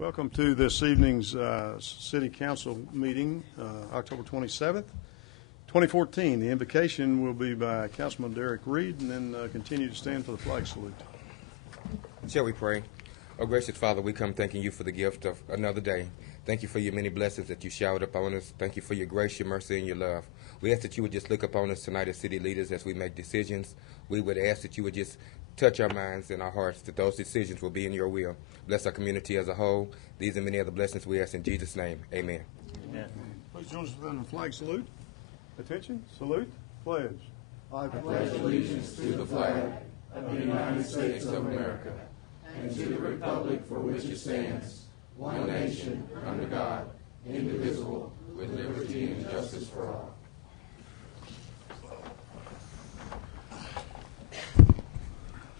Welcome to this evening's City Council meeting, October 27th, 2014. The invocation will be by Councilman Derek Reed, and then continue to stand for the flag salute. Shall we pray? Oh, gracious Father, we come thanking you for the gift of another day. Thank you for your many blessings that you showered upon us. Thank you for your grace, your mercy, and your love. We ask that you would just look upon us tonight as city leaders as we make decisions. We would ask that you would just touch our minds and our hearts, that those decisions will be in your will. Bless our community as a whole. These and many other blessings we ask in Jesus' name. Amen. Amen. Please join us in the flag salute. Attention, salute, pledge. I pledge allegiance to the flag of the United States of America and to the republic for which it stands, one nation, under God, indivisible, with liberty and justice for all.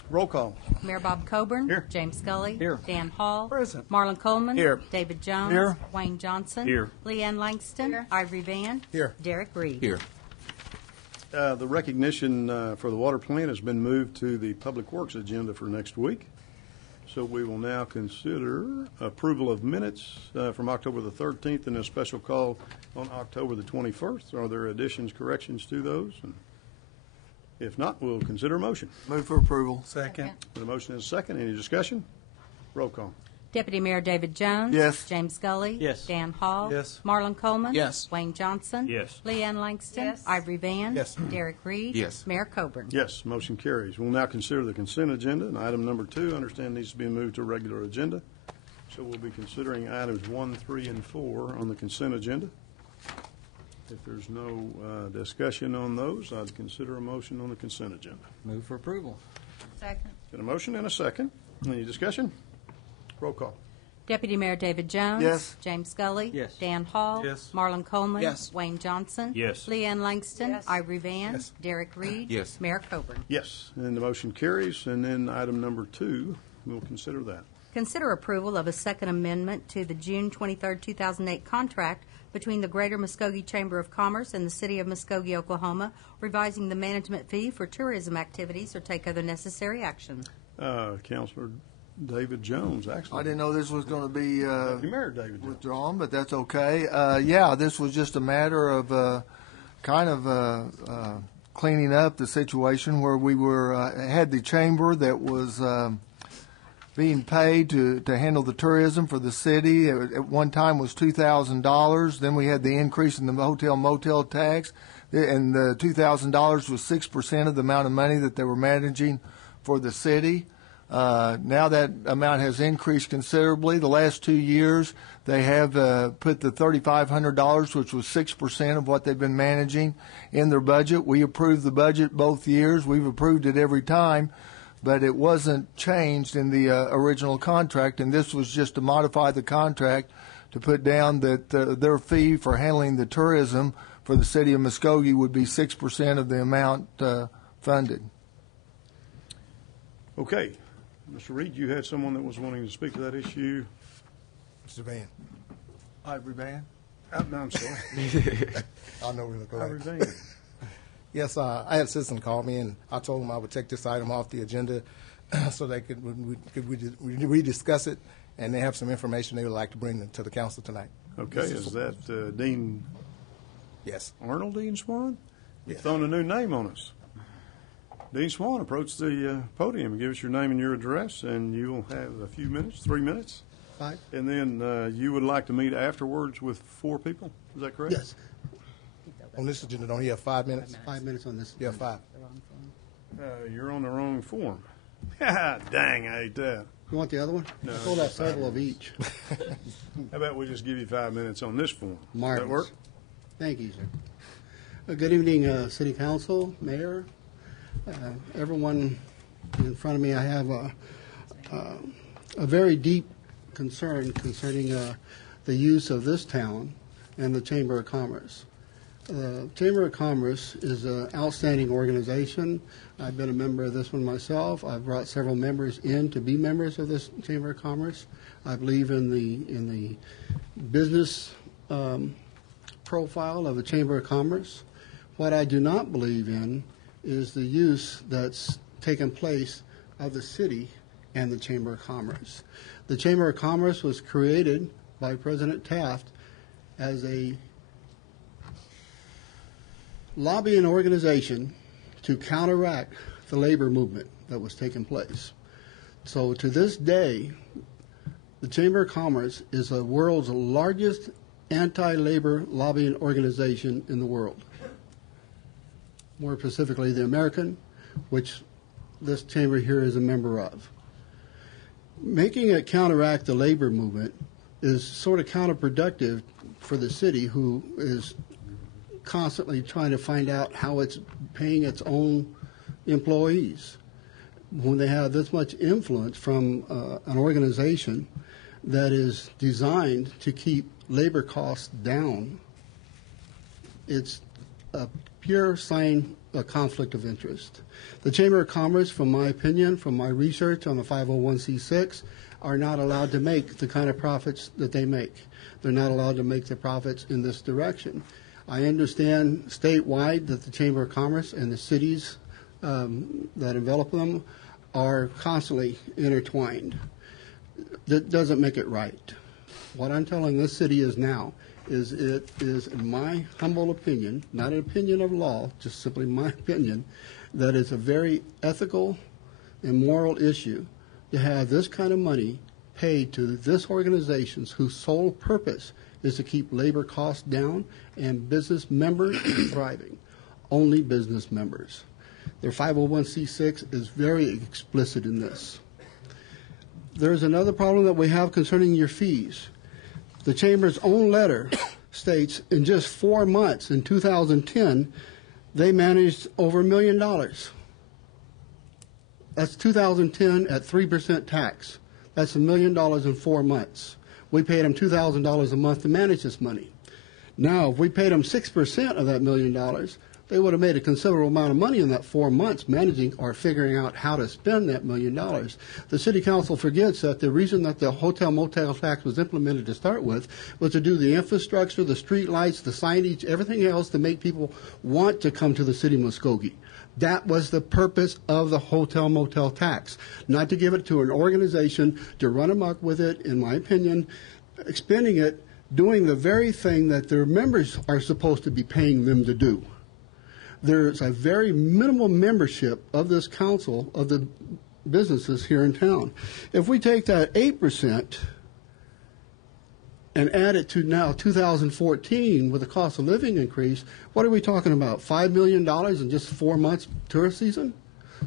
Roll call. Mayor Bob Coburn. Here. James Scully. Here. Dan Hall. Present. Marlon Coleman. Here. David Jones. Here. Wayne Johnson. Here. Leanne Langston. Here. Ivory Van. Here. Derek Reed. Here. The recognition for the water plant has been moved to the Public Works agenda for next week. So we will now consider approval of minutes from October the 13th and a special call on October the 21st. Are there additions, corrections to those? And if not, we'll consider a motion. Move for approval. Second. The motion is second. Any discussion? Roll call. Deputy Mayor David Jones. Yes. James Scully. Yes. Dan Hall. Yes. Marlon Coleman. Yes. Wayne Johnson. Yes. Leanne Langston. Yes. Ivory Van. Yes. Derek Reed. Yes. Mayor Coburn. Yes, motion carries. We'll now consider the consent agenda, and item number 2, I understand, needs to be moved to a regular agenda. So we'll be considering items 1, 3, and 4 on the consent agenda. If there's no discussion on those, I'd consider a motion on the consent agenda. Move for approval. Second. Got a motion and a second. Any discussion? Roll call. Deputy Mayor David Jones. Yes. James Scully. Yes. Dan Hall. Yes. Marlon Coleman. Yes. Wayne Johnson. Yes. Leanne Langston. Yes. Ivory Van. Yes. Derek Reed. Yes. Mayor Coburn. Yes, and the motion carries. And then item number 2, we'll consider that. Consider approval of a second amendment to the June 23, 2008 contract between the Greater Muskogee Chamber of Commerce and the City of Muskogee, Oklahoma, revising the management fee for tourism activities or take other necessary action. Councilor David Jones, actually. I didn't know this was going to be Deputy Mayor David Jones. withdrawn, but that's okay. Yeah, this was just a matter of cleaning up the situation where we were had the chamber that was being paid to handle the tourism for the city. It, at one time was $2,000. Then we had the increase in the hotel motel tax, and the $2,000 was 6% of the amount of money that they were managing for the city. Now that amount has increased considerably. The last 2 years, they have put the $3,500, which was 6% of what they've been managing, in their budget. We approved the budget both years. We've approved it every time, but it wasn't changed in the original contract, and this was just to modify the contract to put down that their fee for handling the tourism for the city of Muskogee would be 6% of the amount funded. Okay. Mr. Reed, you had someone that was wanting to speak to that issue. Mr. Van. Ivory Van? No, I'm sorry. I know we're Ivory going Van. Yes, I had a citizen call me, and I told him I would take this item off the agenda so they could rediscuss it, and they have some information they would like to bring to the council tonight. Okay, is that Dean Yes. Arnold Dean Swan? Yes. You've thrown a new name on us. Dean Swan, approach the podium and give us your name and your address, and you'll have a few minutes, 3 minutes. Fine. And then you would like to meet afterwards with 4 people. Is that correct? Yes. On this agenda, don't you have 5 minutes? 5 minutes on this. Yeah, 5. You're on the wrong form. Dang, I hate that. You want the other one? No, I pulled out it's 5 several of each. How about we just give you 5 minutes on this form? Does Marvelous. that work? Thank you, sir. Good evening, City Council, Mayor, everyone in front of me. I have a very deep concern concerning the use of this town and the Chamber of Commerce. The Chamber of Commerce is an outstanding organization. I've been a member of this one myself. I've brought several members in to be members of this Chamber of Commerce. I believe in the business profile of the Chamber of Commerce. What I do not believe in is the use that's taken place of the city and the Chamber of Commerce. The Chamber of Commerce was created by President Taft as a lobbying organization to counteract the labor movement that was taking place. So to this day, the Chamber of Commerce is the world's largest anti-labor lobbying organization in the world. More specifically, the American, which this chamber here is a member of. Making it counteract the labor movement is sort of counterproductive for the city, who is constantly trying to find out how it's paying its own employees when they have this much influence from an organization that is designed to keep labor costs down. It's a pure sign of conflict of interest. The Chamber of Commerce, from my opinion, from my research on the 501c6, are not allowed to make the kind of profits that they make. They're not allowed to make the profits in this direction. I understand statewide that the Chamber of Commerce and the cities that envelop them are constantly intertwined. That doesn't make it right. What I'm telling this city is now is it is, in my humble opinion, not an opinion of law, just simply my opinion, that it's a very ethical and moral issue to have this kind of money paid to this organizations whose sole purpose is to keep labor costs down and business members thriving. Only business members. Their 501c6 is very explicit in this. There's another problem that we have concerning your fees. The Chamber's own letter states in just 4 months in 2010, they managed over $1 million. That's 2010 at 3% tax. That's $1 million in 4 months. We paid them $2,000 a month to manage this money. Now, if we paid them 6% of that $1 million, they would have made a considerable amount of money in that 4 months managing or figuring out how to spend that $1 million. The City Council forgets that the reason that the hotel motel tax was implemented to start with was to do the infrastructure, the street lights, the signage, everything else to make people want to come to the city of Muskogee. That was the purpose of the hotel motel tax, not to give it to an organization to run amok with it, in my opinion, expending it, doing the very thing that their members are supposed to be paying them to do. There's a very minimal membership of this council of the businesses here in town. If we take that 8% and add it to now 2014 with the cost of living increase, what are we talking about? $5 million in just 4 months tourist season?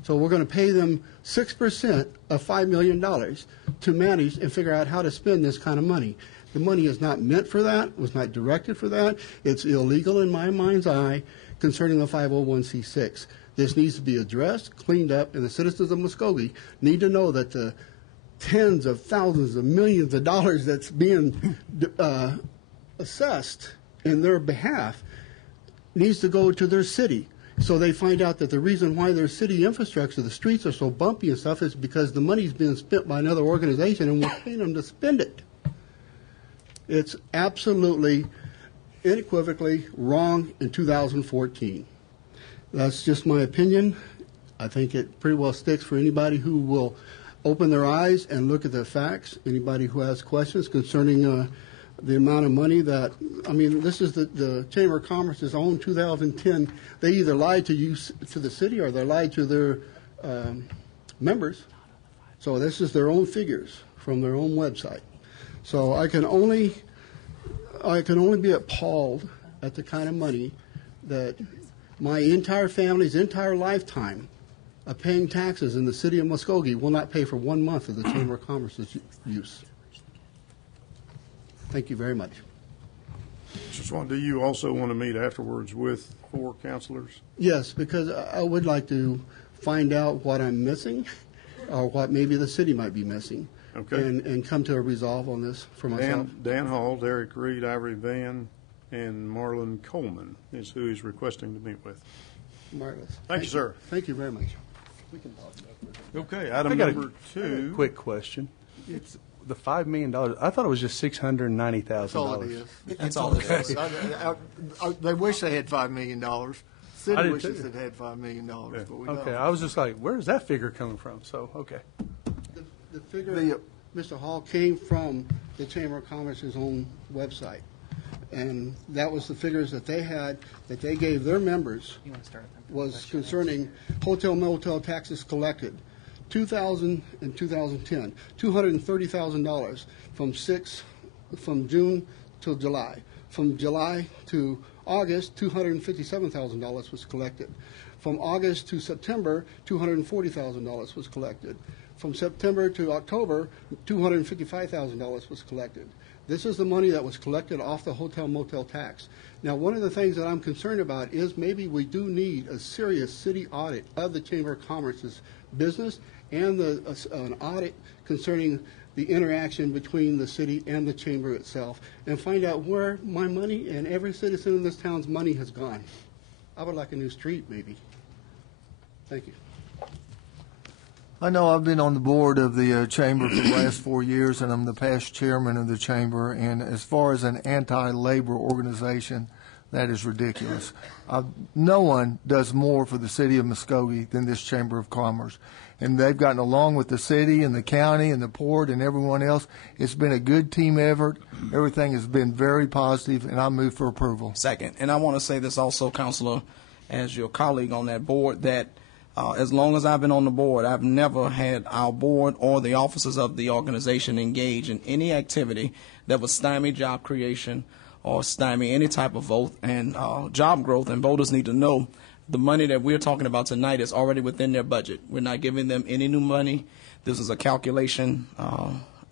So we're going to pay them 6% of $5 million to manage and figure out how to spend this kind of money. The money is not meant for that, was not directed for that. It's illegal in my mind's eye concerning the 501c6. This needs to be addressed, cleaned up, and the citizens of Muskogee need to know that the tens of thousands of millions of dollars that's being assessed in their behalf needs to go to their city. So they find out that the reason why their city infrastructure, the streets are so bumpy and stuff, is because the money's being spent by another organization and we're paying them to spend it. It's absolutely, unequivocally wrong in 2014. That's just my opinion. I think it pretty well sticks for anybody who will open their eyes and look at the facts. Anybody who has questions concerning the amount of money that, I mean, this is the Chamber of Commerce's own 2010. They either lied to you, to the city, or they lied to their members. So this is their own figures from their own website. So I can only be appalled at the kind of money that my entire family's entire lifetime of paying taxes in the city of Muskogee will not pay for 1 month of the Chamber of Commerce's use. Thank you very much. Mr. Swan, do you also want to meet afterwards with 4 councilors? Yes, because I would like to find out what I'm missing or what maybe the city might be missing. Okay. And come to a resolve on this for myself. Dan Hall, Derek Reed, Ivory Van, and Marlon Coleman is who he's requesting to meet with. Marvelous. Thank you, sir. Thank you very much. Okay, item number 2. Quick question. It's the $5 million. I thought it was just $690,000. That's all it is. That's all it is. They wish they had $5 million. I City did wishes too. it had $5 million, but we Okay, don't. I was just like, where's that figure coming from? So, okay. The figure, Mr. Hall, came from the Chamber of Commerce's own website. And that was the figures that they had, that they gave their members, was concerning hotel motel taxes collected. 2000 and 2010, $230,000 from June till July. From July to August, $257,000 was collected. From August to September, $240,000 was collected. From September to October, $255,000 was collected. This is the money that was collected off the hotel motel tax. Now, one of the things that I'm concerned about is maybe we do need a serious city audit of the Chamber of Commerce's business and an audit concerning the interaction between the city and the chamber itself, and find out where my money and every citizen in this town's money has gone. I would like a new street, maybe. Thank you. I know I've been on the board of the chamber for the last 4 years, and I'm the past chairman of the chamber. And as far as an anti-labor organization, that is ridiculous. No one does more for the city of Muskogee than this Chamber of Commerce. And they've gotten along with the city and the county and the port and everyone else. It's been a good team effort. Everything has been very positive, and I move for approval. Second. And I want to say this also, Councilor, as your colleague on that board, that as long as I've been on the board, I've never had our board or the officers of the organization engage in any activity that would stymie job creation or stymie any type of vote and job growth. And voters need to know the money that we're talking about tonight is already within their budget. We're not giving them any new money. This is a calculation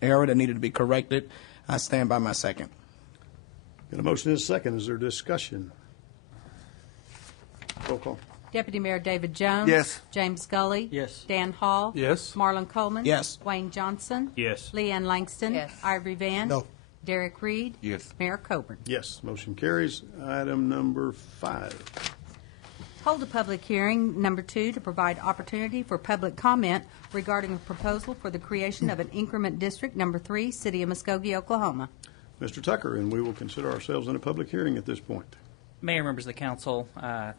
error that needed to be corrected. I stand by my second. Got a motion and a second. Is there discussion? Roll call. Deputy Mayor David Jones. Yes. James Gully. Yes. Dan Hall. Yes. Marlon Coleman. Yes. Wayne Johnson. Yes. Leanne Langston. Yes. Ivory Van. No. Derek Reed. Yes. Mayor Coburn. Yes, motion carries. Item number 5. Hold a public hearing, number 2, to provide opportunity for public comment regarding a proposal for the creation of an increment district, number 3, City of Muskogee, Oklahoma. Mr. Tucker, and we will consider ourselves in a public hearing at this point. Mayor, members of the council,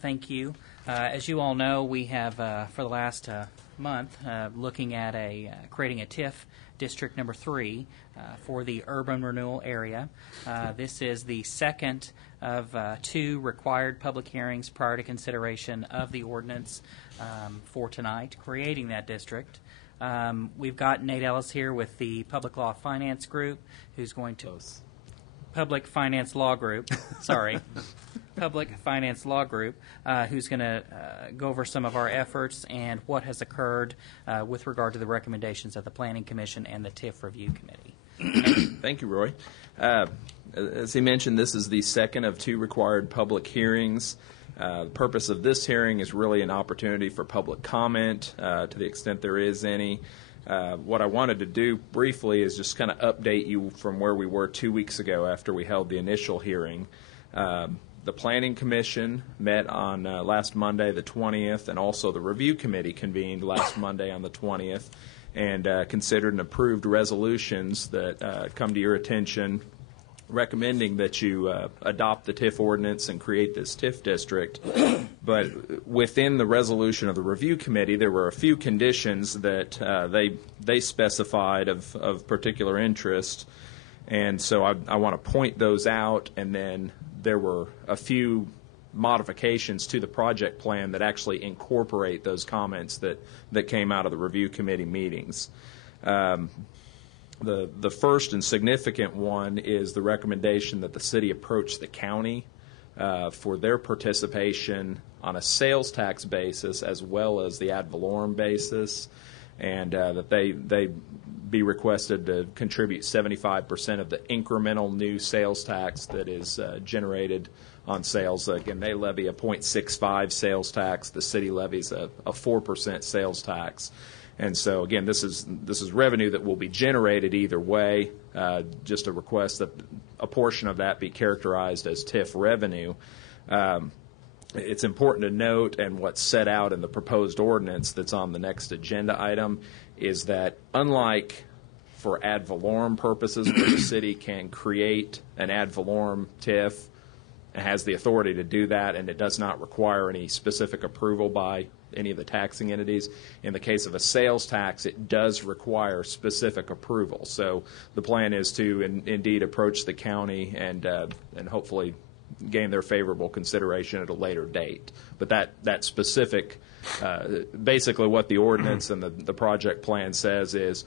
thank you. As you all know, we have, for the last month, looking at creating a TIF district number 3 for the urban renewal area. This is the second of 2 required public hearings prior to consideration of the ordinance for tonight, creating that district. We've got Nate Ellis here with the Public Law Finance Group, who's going to... Public Finance Law Group, sorry. Public Finance Law Group, who's going to go over some of our efforts and what has occurred with regard to the recommendations of the Planning Commission and the TIF Review Committee. Thank you, Roy. As he mentioned, this is the second of 2 required public hearings. The purpose of this hearing is really an opportunity for public comment to the extent there is any. What I wanted to do briefly is just kind of update you from where we were 2 weeks ago after we held the initial hearing. The Planning Commission met on last Monday, the 20th, and also the Review Committee convened last Monday on the 20th and considered and approved resolutions that come to your attention recommending that you adopt the TIF ordinance and create this TIF district. But within the resolution of the Review Committee, there were a few conditions that they specified of particular interest. And so I want to point those out, and then there were a few modifications to the project plan that actually incorporate those comments that came out of the Review Committee meetings. The first and significant one is the recommendation that the city approach the county for their participation on a sales tax basis as well as the ad valorem basis, and that they be requested to contribute 75% of the incremental new sales tax that is generated on sales. Again, they levy a 0.65 sales tax. The city levies a 4% sales tax. And so, again, this is revenue that will be generated either way. Just a request that a portion of that be characterized as TIF revenue. It's important to note, and what's set out in the proposed ordinance that's on the next agenda item, is that unlike for ad valorem purposes where the city can create an ad valorem TIF and has the authority to do that, and it does not require any specific approval by any of the taxing entities. In the case of a sales tax, it does require specific approval. So the plan is to indeed approach the county and hopefully gain their favorable consideration at a later date. But that specific, basically what the ordinance and the project plan says is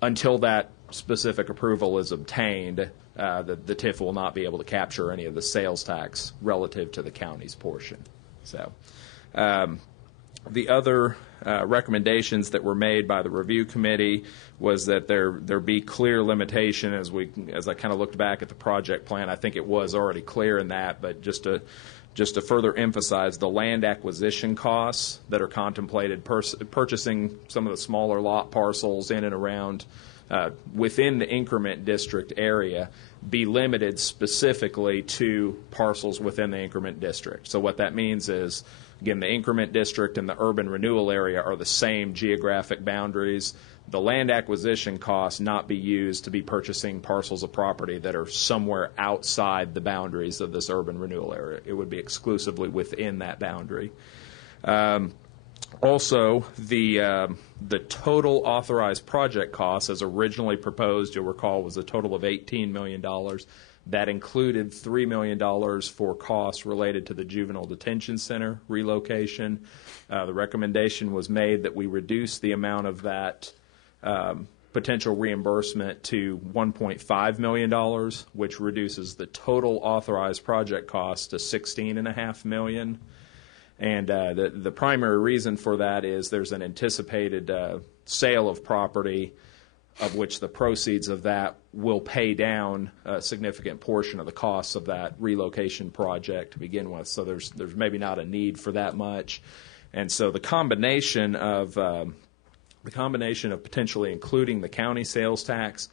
until that specific approval is obtained, the TIF will not be able to capture any of the sales tax relative to the county's portion. So the other recommendations that were made by the review committee was that there be clear limitation as I kind of looked back at the project plan. I think it was already clear in that, but just to further emphasize the land acquisition costs that are contemplated purchasing some of the smaller lot parcels in and around within the increment district area be limited specifically to parcels within the increment district. So what that means is, again, the increment district and the urban renewal area are the same geographic boundaries. The land acquisition costs not be used to be purchasing parcels of property that are somewhere outside the boundaries of this urban renewal area. It would be exclusively within that boundary. Also, the total authorized project costs, as originally proposed, you'll recall, was a total of $18 million. That included $3 million for costs related to the juvenile detention center relocation. The recommendation was made that we reduce the amount of that potential reimbursement to $1.5 million, which reduces the total authorized project cost to $16.5 million. And the primary reason for that is there's an anticipated sale of property of which the proceeds of that will pay down a significant portion of the costs of that relocation project to begin with. So there's maybe not a need for that much. And so the combination of potentially including the county sales tax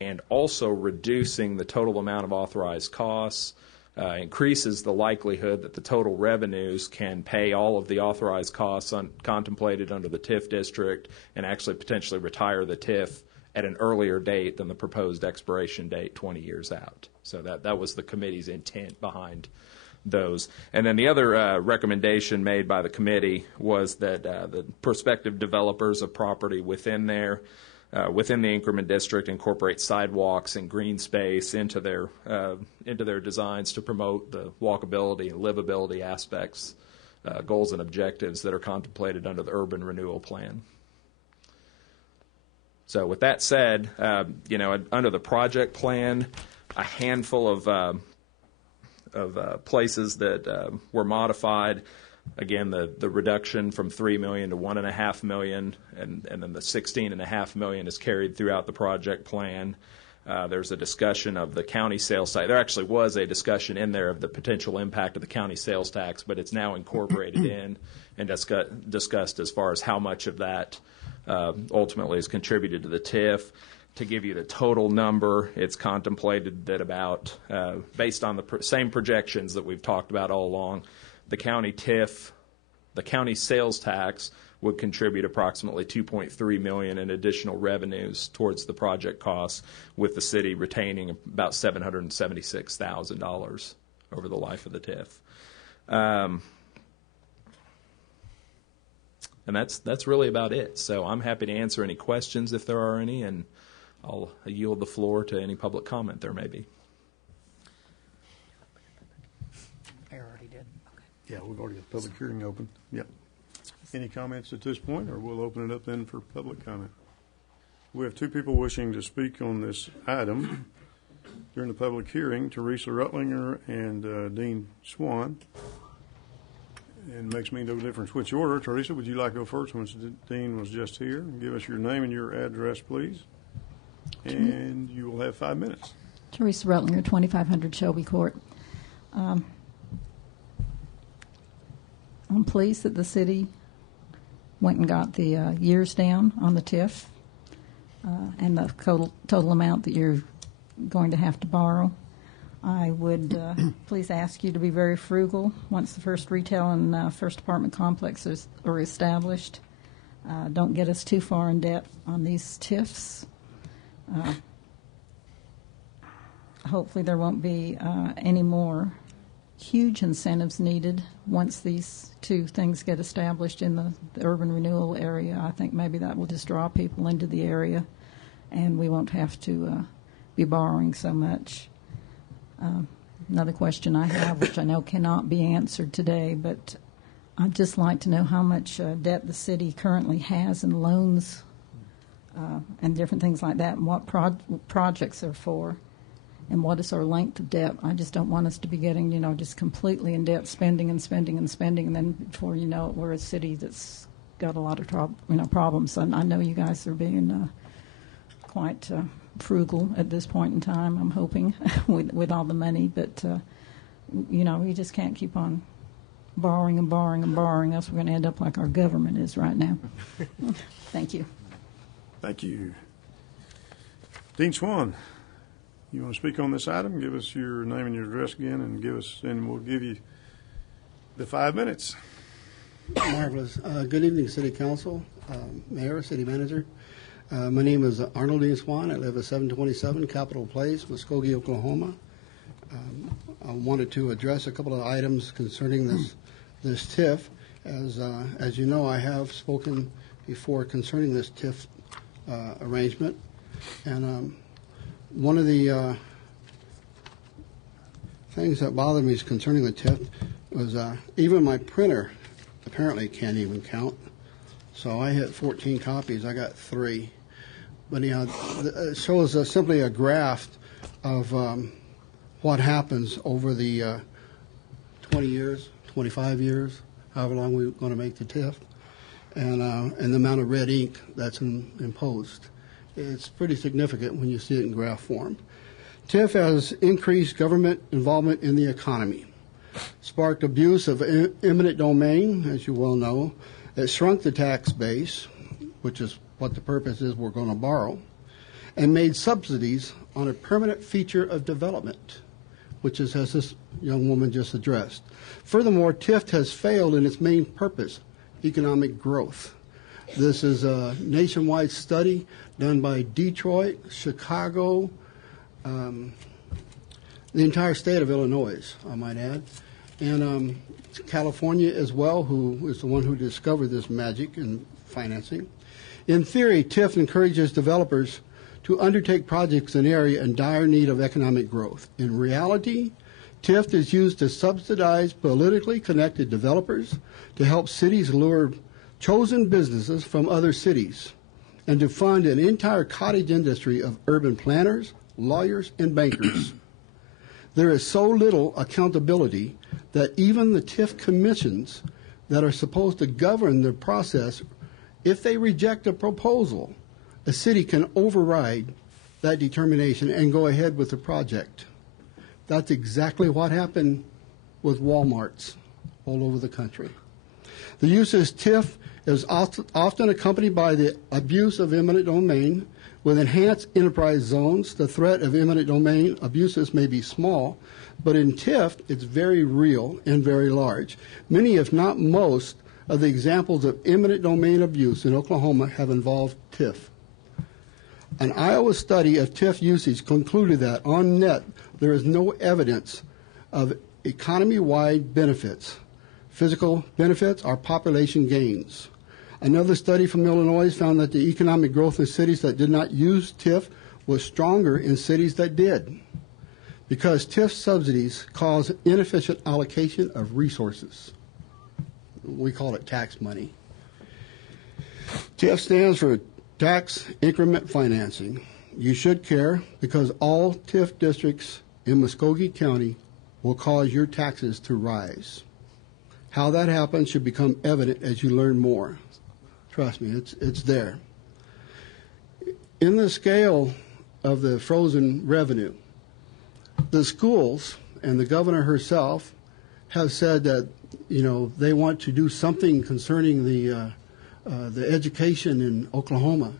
and also reducing the total amount of authorized costs increases the likelihood that the total revenues can pay all of the authorized costs contemplated under the TIF district and actually potentially retire the TIF at an earlier date than the proposed expiration date 20 years out. So that was the committee's intent behind those. And then the other recommendation made by the committee was that the prospective developers of property within the increment district incorporate sidewalks and green space into their designs to promote the walkability and livability aspects, goals and objectives that are contemplated under the urban renewal plan. So with that said, under the project plan, a handful of places that were modified. Again, the reduction from $3 million to $1.5 million, and then the $16.5 million is carried throughout the project plan. There's a discussion of the county sales tax. There actually was a discussion in there of the potential impact of the county sales tax, but it's now incorporated in and discussed as far as how much of that ultimately is contributed to the TIF. To give you the total number, it's contemplated that about, based on the same projections that we've talked about all along, the county TIF, the county sales tax would contribute approximately $2.3 million in additional revenues towards the project costs, with the city retaining about $776,000 over the life of the TIF. And that's really about it. So I'm happy to answer any questions if there are any, and I'll yield the floor to any public comment there may be. Mayor already did. Okay. Yeah, we've already got the public hearing open. Yep. Any comments at this point, or we'll open it up then for public comment? We have two people wishing to speak on this item during the public hearing, Teresa Rutlinger and Dean Swan. And it makes me no difference which order. Teresa, would you like to go first once Dean was just here? Give us your name and your address, please. And you will have 5 minutes. Teresa Rutlinger, 2500 Shelby Court. I'm pleased that the city went and got the years down on the TIF and the total amount that you're going to have to borrow. I would please ask you to be very frugal once the first retail and first apartment complexes are established. Don't get us too far in debt on these TIFs. Hopefully there won't be any more huge incentives needed once these two things get established in the urban renewal area. I think maybe that will just draw people into the area, and we won't have to be borrowing so much. Another question I have, which I know cannot be answered today, but I'd just like to know how much debt the city currently has in loans and different things like that, and what projects they're for, and what is our length of debt. I just don't want us to be getting, just completely in debt, spending and spending and spending, and then before you know it, we're a city that's got a lot of problems. And I know you guys are being quite frugal at this point in time, I'm hoping, with all the money, but, we just can't keep on borrowing and borrowing and borrowing, else we're going to end up like our government is right now. Thank you. Thank you. Dean Swan, you want to speak on this item? Give us your name and your address again, and we'll give you the 5 minutes. Marvelous. Good evening, City Council, Mayor, City Manager. My name is Arnold Dean Swan. I live at 727 Capitol Place, Muskogee, Oklahoma. I wanted to address a couple of items concerning this TIF. As you know, I have spoken before concerning this TIF arrangement, and one of the things that bothered me is concerning the TIF was even my printer apparently can't even count. So I hit 14 copies. I got 3. But it shows simply a graph of what happens over the 20 years, 25 years, however long we're going to make the TIF, and the amount of red ink that's imposed. It's pretty significant when you see it in graph form. TIF has increased government involvement in the economy, sparked abuse of eminent domain, as you well know. It shrunk the tax base, which is what the purpose is we're going to borrow, and made subsidies on a permanent feature of development, which is as this young woman just addressed. Furthermore, TIF has failed in its main purpose, economic growth. This is a nationwide study done by Detroit, Chicago, the entire state of Illinois, I might add, and California as well, who is the one who discovered this magic in financing. In theory, TIF encourages developers to undertake projects in an area in dire need of economic growth. In reality, TIF is used to subsidize politically connected developers, to help cities lure chosen businesses from other cities, and to fund an entire cottage industry of urban planners, lawyers, and bankers. There is so little accountability that even the TIF commissions that are supposed to govern the process, if they reject a proposal, a city can override that determination and go ahead with the project. That's exactly what happened with Walmarts all over the country. The use of TIF is often accompanied by the abuse of eminent domain. With enhanced enterprise zones, the threat of eminent domain abuses may be small, but in TIF, it's very real and very large. Many, if not most, of the examples of eminent domain abuse in Oklahoma have involved TIF. An Iowa study of TIF usage concluded that on net, there is no evidence of economy-wide benefits. Physical benefits are population gains. Another study from Illinois found that the economic growth in cities that did not use TIF was stronger in cities that did, because TIF subsidies cause inefficient allocation of resources. We call it tax money. TIF stands for tax increment financing. You should care, because all TIF districts in Muskogee County will cause your taxes to rise. How that happens should become evident as you learn more. Trust me, it's there. In the scale of the frozen revenue, the schools and the governor herself have said that, they want to do something concerning the education in Oklahoma.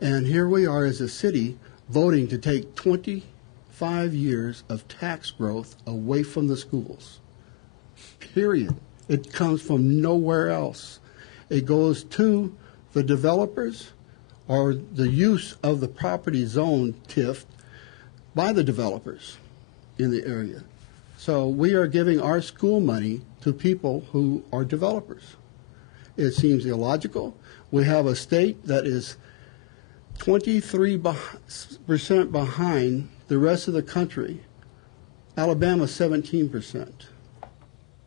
And here we are as a city voting to take 25 years of tax growth away from the schools. Period. It comes from nowhere else. It goes to the developers or the use of the property zone TIF by the developers in the area. So we are giving our school money to people who are developers. It seems illogical. We have a state that is 23% behind the rest of the country. Alabama, 17%.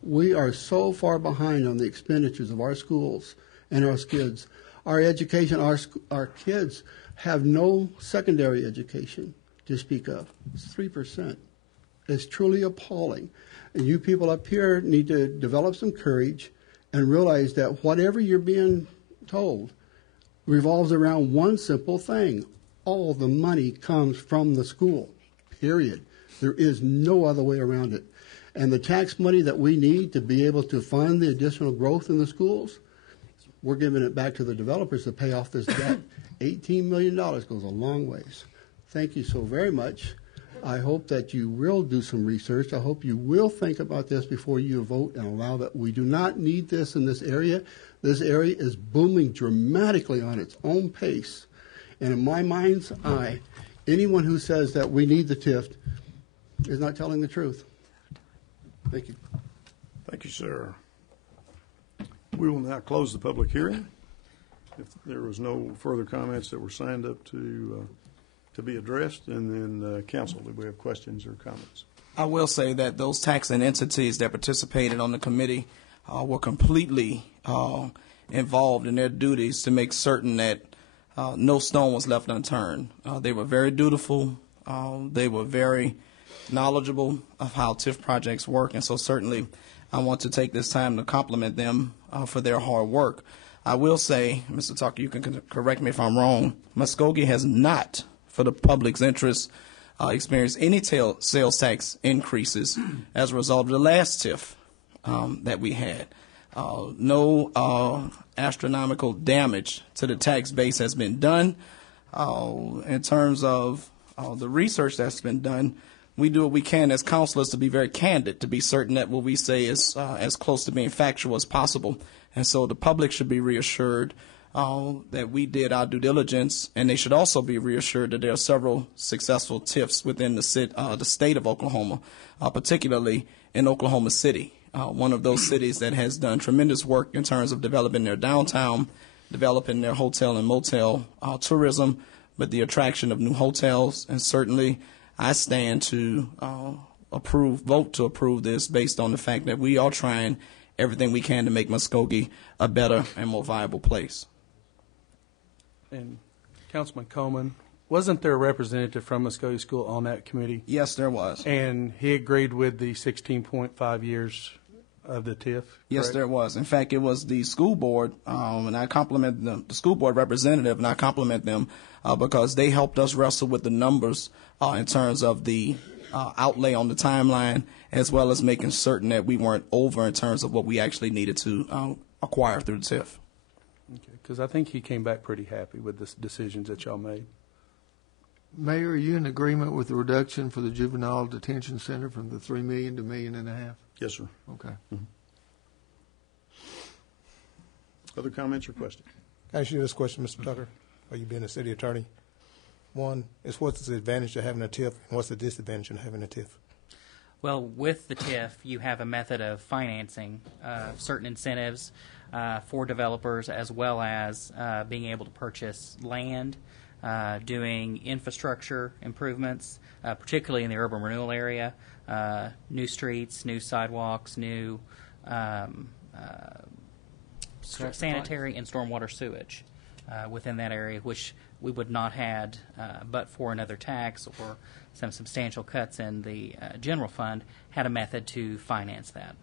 We are so far behind on the expenditures of our schools and our kids. Our education, our kids have no secondary education to speak of. It's 3%. It's truly appalling. And you people up here need to develop some courage and realize that whatever you're being told revolves around one simple thing. All the money comes from the school, period. There is no other way around it. And the tax money that we need to be able to fund the additional growth in the schools, we're giving it back to the developers to pay off this debt. $18 million goes a long ways. Thank you so very much. I hope that you will do some research. I hope you will think about this before you vote and allow that. We do not need this in this area. This area is booming dramatically on its own pace. And in my mind's eye, anyone who says that we need the TIF is not telling the truth. Thank you. Thank you, sir. We will now close the public hearing. If there was no further comments that were signed up to be addressed, and then council, do we have questions or comments? I will say that those taxing entities that participated on the committee were completely involved in their duties to make certain that no stone was left unturned. They were very dutiful. They were very knowledgeable of how TIF projects work, and so certainly I want to take this time to compliment them for their hard work. I will say, Mr. Tucker, you can correct me if I'm wrong, Muskogee has not, for the public's interest, experienced any sales tax increases as a result of the last TIF that we had. No astronomical damage to the tax base has been done. In terms of the research that's been done, we do what we can as counselors to be very candid, to be certain that what we say is as close to being factual as possible. And so the public should be reassured that we did our due diligence, and they should also be reassured that there are several successful TIFs within the state of Oklahoma, particularly in Oklahoma City, one of those cities that has done tremendous work in terms of developing their downtown, developing their hotel and motel tourism, but the attraction of new hotels. And certainly I stand to vote to approve this based on the fact that we are trying everything we can to make Muskogee a better and more viable place. And Councilman Coleman, wasn't there a representative from Muskogee School on that committee? Yes, there was. And he agreed with the 16.5 years of the TIF? Yes, correct? there was. In fact, it was the school board, and I compliment the school board representative, and I compliment them because they helped us wrestle with the numbers in terms of the outlay on the timeline, as well as making certain that we weren't over in terms of what we actually needed to acquire through the TIF. Okay, because I think he came back pretty happy with the decisions that y'all made. Mayor, are you in agreement with the reduction for the juvenile detention center from the $3 million to $1.5 million? Yes, sir. Okay. Mm-hmm. Other comments or questions? Can I ask you this question, Mr. Tucker? Are you being a city attorney? One is, what's the advantage of having a TIF, and what's the disadvantage of having a TIF? Well, with the TIF, you have a method of financing certain incentives for developers, as well as being able to purchase land, doing infrastructure improvements, particularly in the urban renewal area, new streets, new sidewalks, new sanitary and stormwater sewage within that area, which we would not had but for another tax or some substantial cuts in the general fund, had a method to finance that.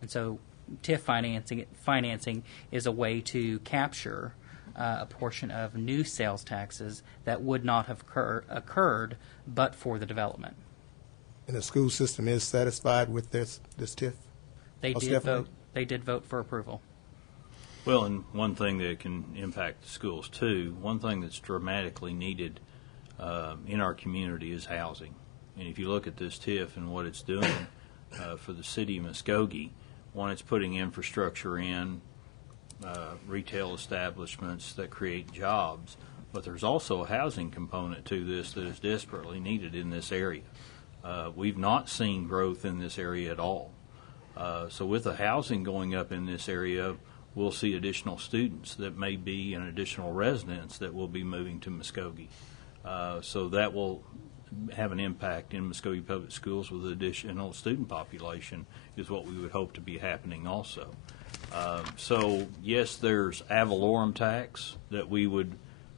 And so TIF financing is a way to capture a portion of new sales taxes that would not have occurred but for the development. And the school system is satisfied with this TIF? They did vote for approval. Well, and one thing that can impact the schools too, one thing that's dramatically needed in our community is housing. And if you look at this TIF and what it's doing for the city of Muskogee, one, it's putting infrastructure in, retail establishments that create jobs, but there's also a housing component to this that is desperately needed in this area. We've not seen growth in this area at all. So with the housing going up in this area, we'll see additional students that may be and additional residents that will be moving to Muskogee. So that will have an impact in Muskogee Public Schools with additional student population is what we would hope to be happening also. So yes, there's ad valorem tax that we would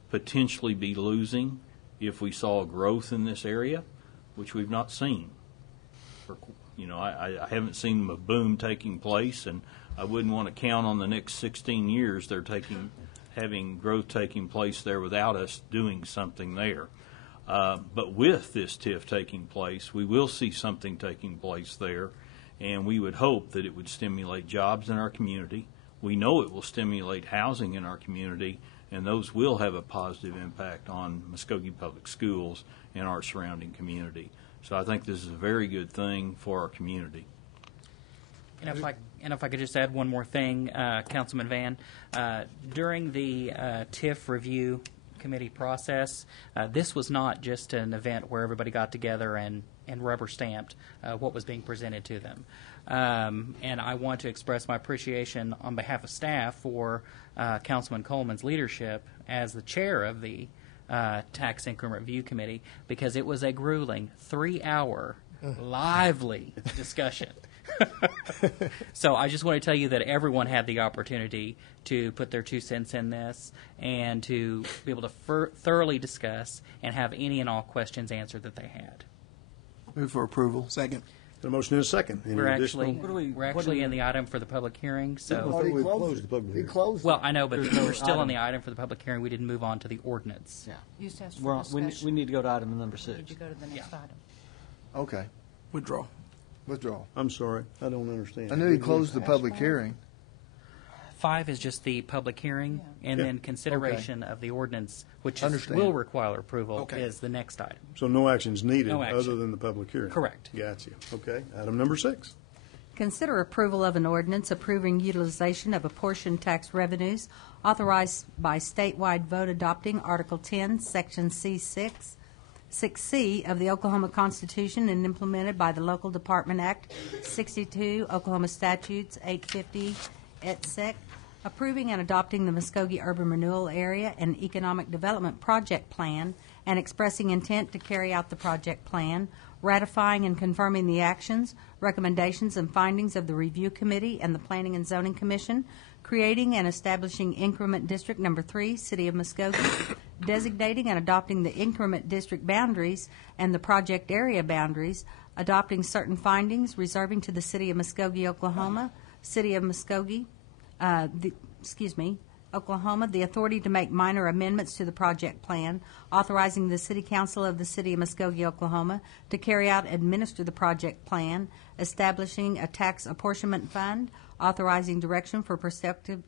potentially be losing if we saw growth in this area, which we've not seen. I haven't seen a boom taking place, and I wouldn't want to count on the next 16 years having growth taking place there without us doing something there. But with this TIF taking place, we will see something taking place there, and we would hope that it would stimulate jobs in our community. We know it will stimulate housing in our community, and those will have a positive impact on Muskogee Public Schools and our surrounding community. So I think this is a very good thing for our community. And if I could just add one more thing, Councilman Van, during the TIF review committee process, this was not just an event where everybody got together and rubber stamped what was being presented to them. And I want to express my appreciation on behalf of staff for Councilman Coleman's leadership as the chair of the Tax Increment Review Committee, because it was a grueling 3-hour lively discussion. So I just want to tell you that everyone had the opportunity to put their 2 cents in this and to be able to thoroughly discuss and have any and all questions answered that they had. Move for approval. Second. The motion is second. Any We're additional? actually in the item for the public hearing. So, We closed the public hearing. closed. well, I know, but we're still on the item for the public hearing. We didn't move on to the ordinance. Yeah. You just asked for Well, discussion. we need to go to item number 6. Would you go to the next item? Okay. Withdraw. Withdraw. I'm sorry, I don't understand. I knew he closed the public hearing. 5 is just the public hearing, and Yeah. then consideration of the ordinance, which Understand. will require approval, Okay. is the next item. So no action's needed No action. other than the public hearing? Correct. Gotcha. Okay, item number 6. Consider approval of an ordinance approving utilization of apportioned tax revenues authorized by statewide vote adopting Article 10, Section C6, 6C of the Oklahoma Constitution and implemented by the Local Department Act 62, Oklahoma Statutes 850, et sec, approving and adopting the Muskogee Urban Renewal Area and Economic Development Project Plan and expressing intent to carry out the project plan, ratifying and confirming the actions, recommendations, and findings of the Review Committee and the Planning and Zoning Commission, creating and establishing Increment District Number 3, City of Muskogee, designating and adopting the increment district boundaries and the project area boundaries, adopting certain findings, reserving to the City of Muskogee, Oklahoma, City of Muskogee, Oklahoma, the authority to make minor amendments to the project plan, authorizing the City Council of the City of Muskogee, Oklahoma, to carry out and administer the project plan, establishing a tax apportionment fund, authorizing direction for prospective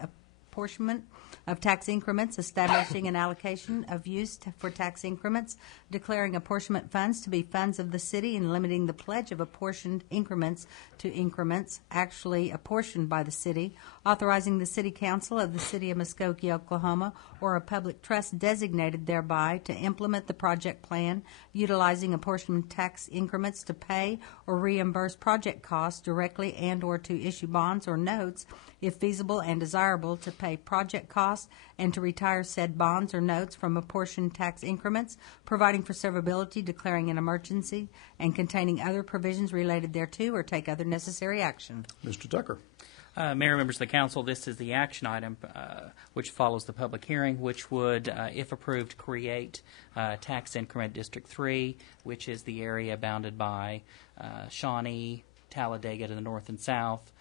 apportionment of tax increments, establishing an allocation of use for tax increments, declaring apportionment funds to be funds of the city, and limiting the pledge of apportioned increments to increments actually apportioned by the city, authorizing the City Council of the City of Muskogee, Oklahoma, or a public trust designated thereby to implement the project plan, utilizing apportionment tax increments to pay or reimburse project costs directly and or to issue bonds or notes if feasible and desirable to pay project costs and to retire said bonds or notes from apportioned tax increments, providing for severability, declaring an emergency, and containing other provisions related thereto, or take other necessary action. Mr. Tucker. Mayor, members of the council, this is the action item which follows the public hearing, which would, if approved, create Tax Increment District 3, which is the area bounded by Shawnee, Talladega to the north and south,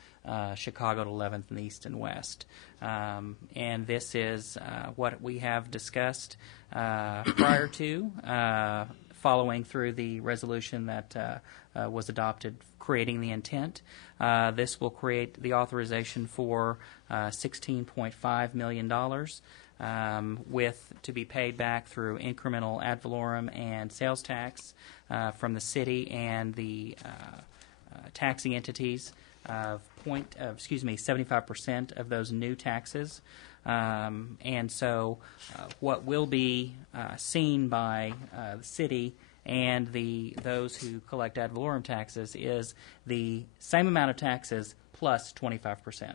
Chicago to 11th and east and west. And this is what we have discussed prior to, following through the resolution that was adopted creating the intent. This will create the authorization for $16.5 million with to be paid back through incremental ad valorem and sales tax from the city and the taxing entities of 75% of those new taxes. And so what will be seen by the city and those who collect ad valorem taxes is the same amount of taxes plus 25%.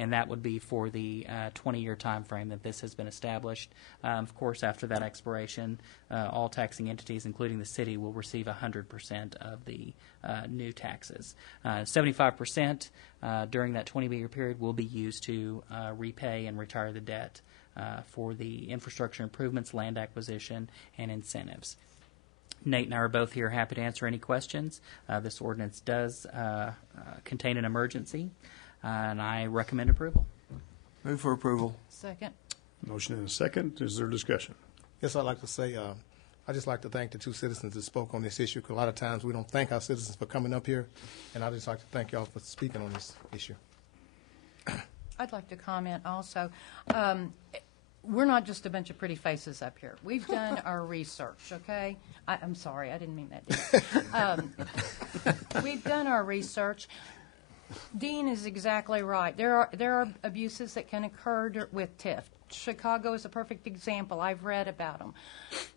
And that would be for the 20-year time frame that this has been established. Of course, after that expiration, all taxing entities, including the city, will receive 100% of the new taxes. 75% during that 20-year period will be used to repay and retire the debt for the infrastructure improvements, land acquisition, and incentives. Nate and I are both here happy to answer any questions. This ordinance does contain an emergency, and I recommend approval. Move for approval. Second. Motion and a second. Is there discussion? Yes, I'd like to say, I'd just like to thank the two citizens that spoke on this issue, because a lot of times we don't thank our citizens for coming up here, and I'd just like to thank y'all for speaking on this issue. I'd like to comment also. We're not just a bunch of pretty faces up here. We've done our research, okay? I'm sorry, I didn't mean that. We've done our research. Dean is exactly right. There are abuses that can occur with TIF. Chicago is a perfect example. I've read about them.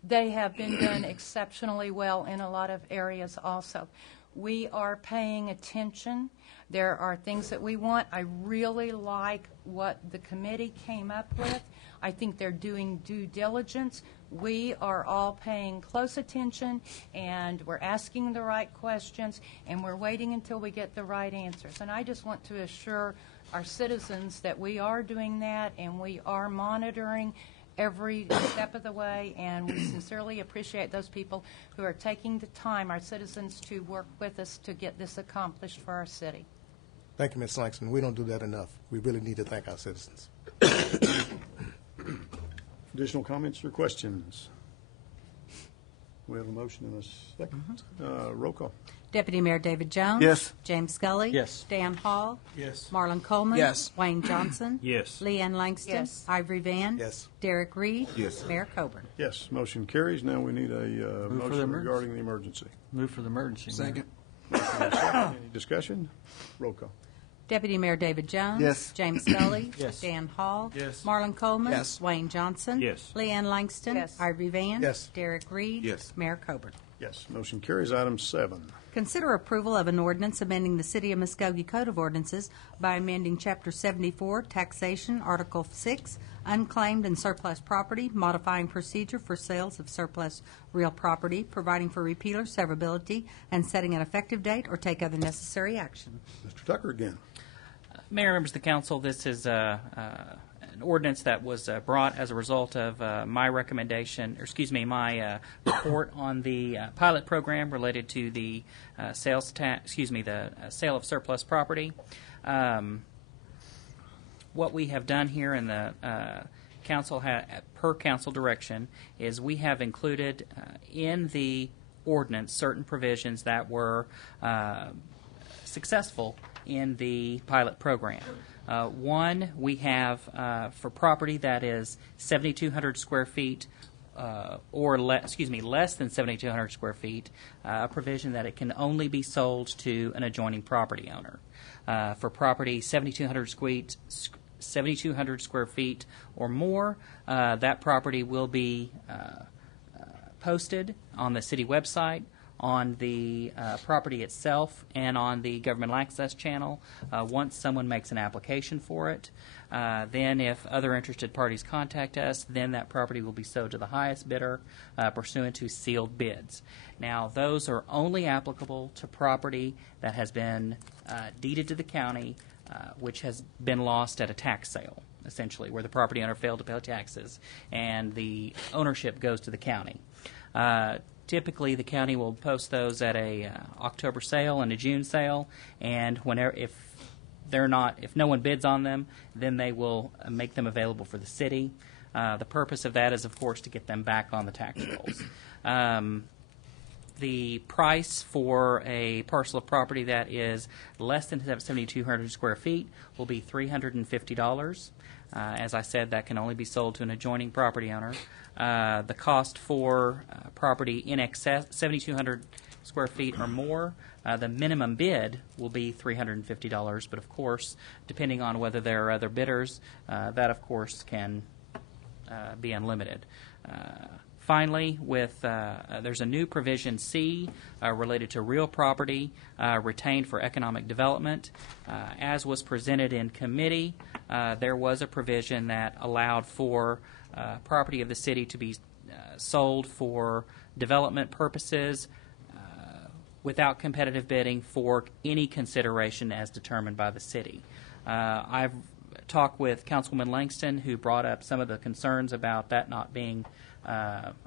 They have been done exceptionally well in a lot of areas also. We are paying attention. There are things that we want. I really like what the committee came up with. I think they're doing due diligence. We are all paying close attention, and we're asking the right questions, and we're waiting until we get the right answers. And I just want to assure our citizens that we are doing that, and we are monitoring every step of the way, and we sincerely appreciate those people who are taking the time, our citizens, to work with us to get this accomplished for our city. Thank you, Ms. Langston. We don't do that enough. We really need to thank our citizens. Additional comments or questions? We have a motion and a second. Roll call. Deputy Mayor David Jones. Yes. James Scully. Yes. Dan Hall. Yes. Marlon Coleman. Yes. Wayne Johnson. Yes. Leanne Langston. Yes. Ivory Van. Yes. Derek Reed. Yes. Mayor Coburn. Yes, motion carries. Now we need a for the motion emergency. regarding the emergency. Move for the emergency. Mayor. Second. Any discussion? Roll call. Deputy Mayor David Jones. Yes. James Scully. Yes. Dan Hall. Yes. Marlon Coleman. Yes. Wayne Johnson. Yes. Leanne Langston. Yes. Ivory Van. Yes. Derek Reed. Yes. Mayor Coburn. Yes, motion carries. Item 7. Consider approval of an ordinance amending the City of Muskogee Code of Ordinances by amending Chapter 74, Taxation, Article 6, Unclaimed and Surplus Property, modifying procedure for sales of surplus real property, providing for repealer severability, and setting an effective date or take other necessary action. Mr. Tucker again. Mayor, members of the council, this is an ordinance that was brought as a result of my recommendation, or excuse me, my report on the pilot program related to the sale of surplus property. What we have done here in the council, per council direction, is we have included in the ordinance certain provisions that were successful in the pilot program. One, we have for property that is 7,200 square feet or less than 7,200 square feet, a provision that it can only be sold to an adjoining property owner. For property 7,200 square feet or more, that property will be posted on the city website, on the property itself, and on the government access channel once someone makes an application for it. Then if other interested parties contact us, then that property will be sold to the highest bidder pursuant to sealed bids. Now, those are only applicable to property that has been deeded to the county, which has been lost at a tax sale, essentially, where the property owner failed to pay taxes and the ownership goes to the county. Typically, the county will post those at a October sale and a June sale, and if no one bids on them, then they will make them available for the city. The purpose of that is, of course, to get them back on the tax rolls. The price for a parcel of property that is less than 7,200 square feet will be $350. As I said, that can only be sold to an adjoining property owner. The cost for property in excess 7,200 square feet or more, the minimum bid will be $350. But of course, depending on whether there are other bidders, that of course can be unlimited. Finally, there's a new provision C related to real property retained for economic development. As was presented in committee, there was a provision that allowed for property of the city to be sold for development purposes without competitive bidding for any consideration as determined by the city. I've talked with Councilwoman Langston, who brought up some of the concerns about that not being,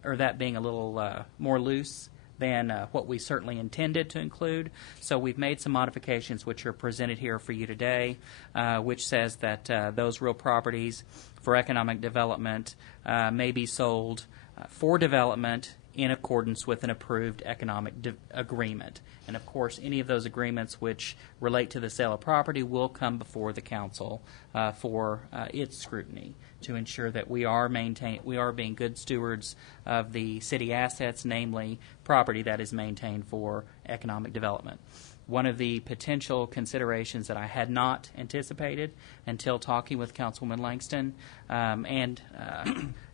or that being a little more loose than what we certainly intended to include. So we've made some modifications which are presented here for you today, which says that those real properties for economic development may be sold for development in accordance with an approved economic agreement. And of course, any of those agreements which relate to the sale of property will come before the council for its scrutiny to ensure that we are being good stewards of the city assets, namely property that is maintained for economic development. One of the potential considerations that I had not anticipated until talking with Councilwoman Langston and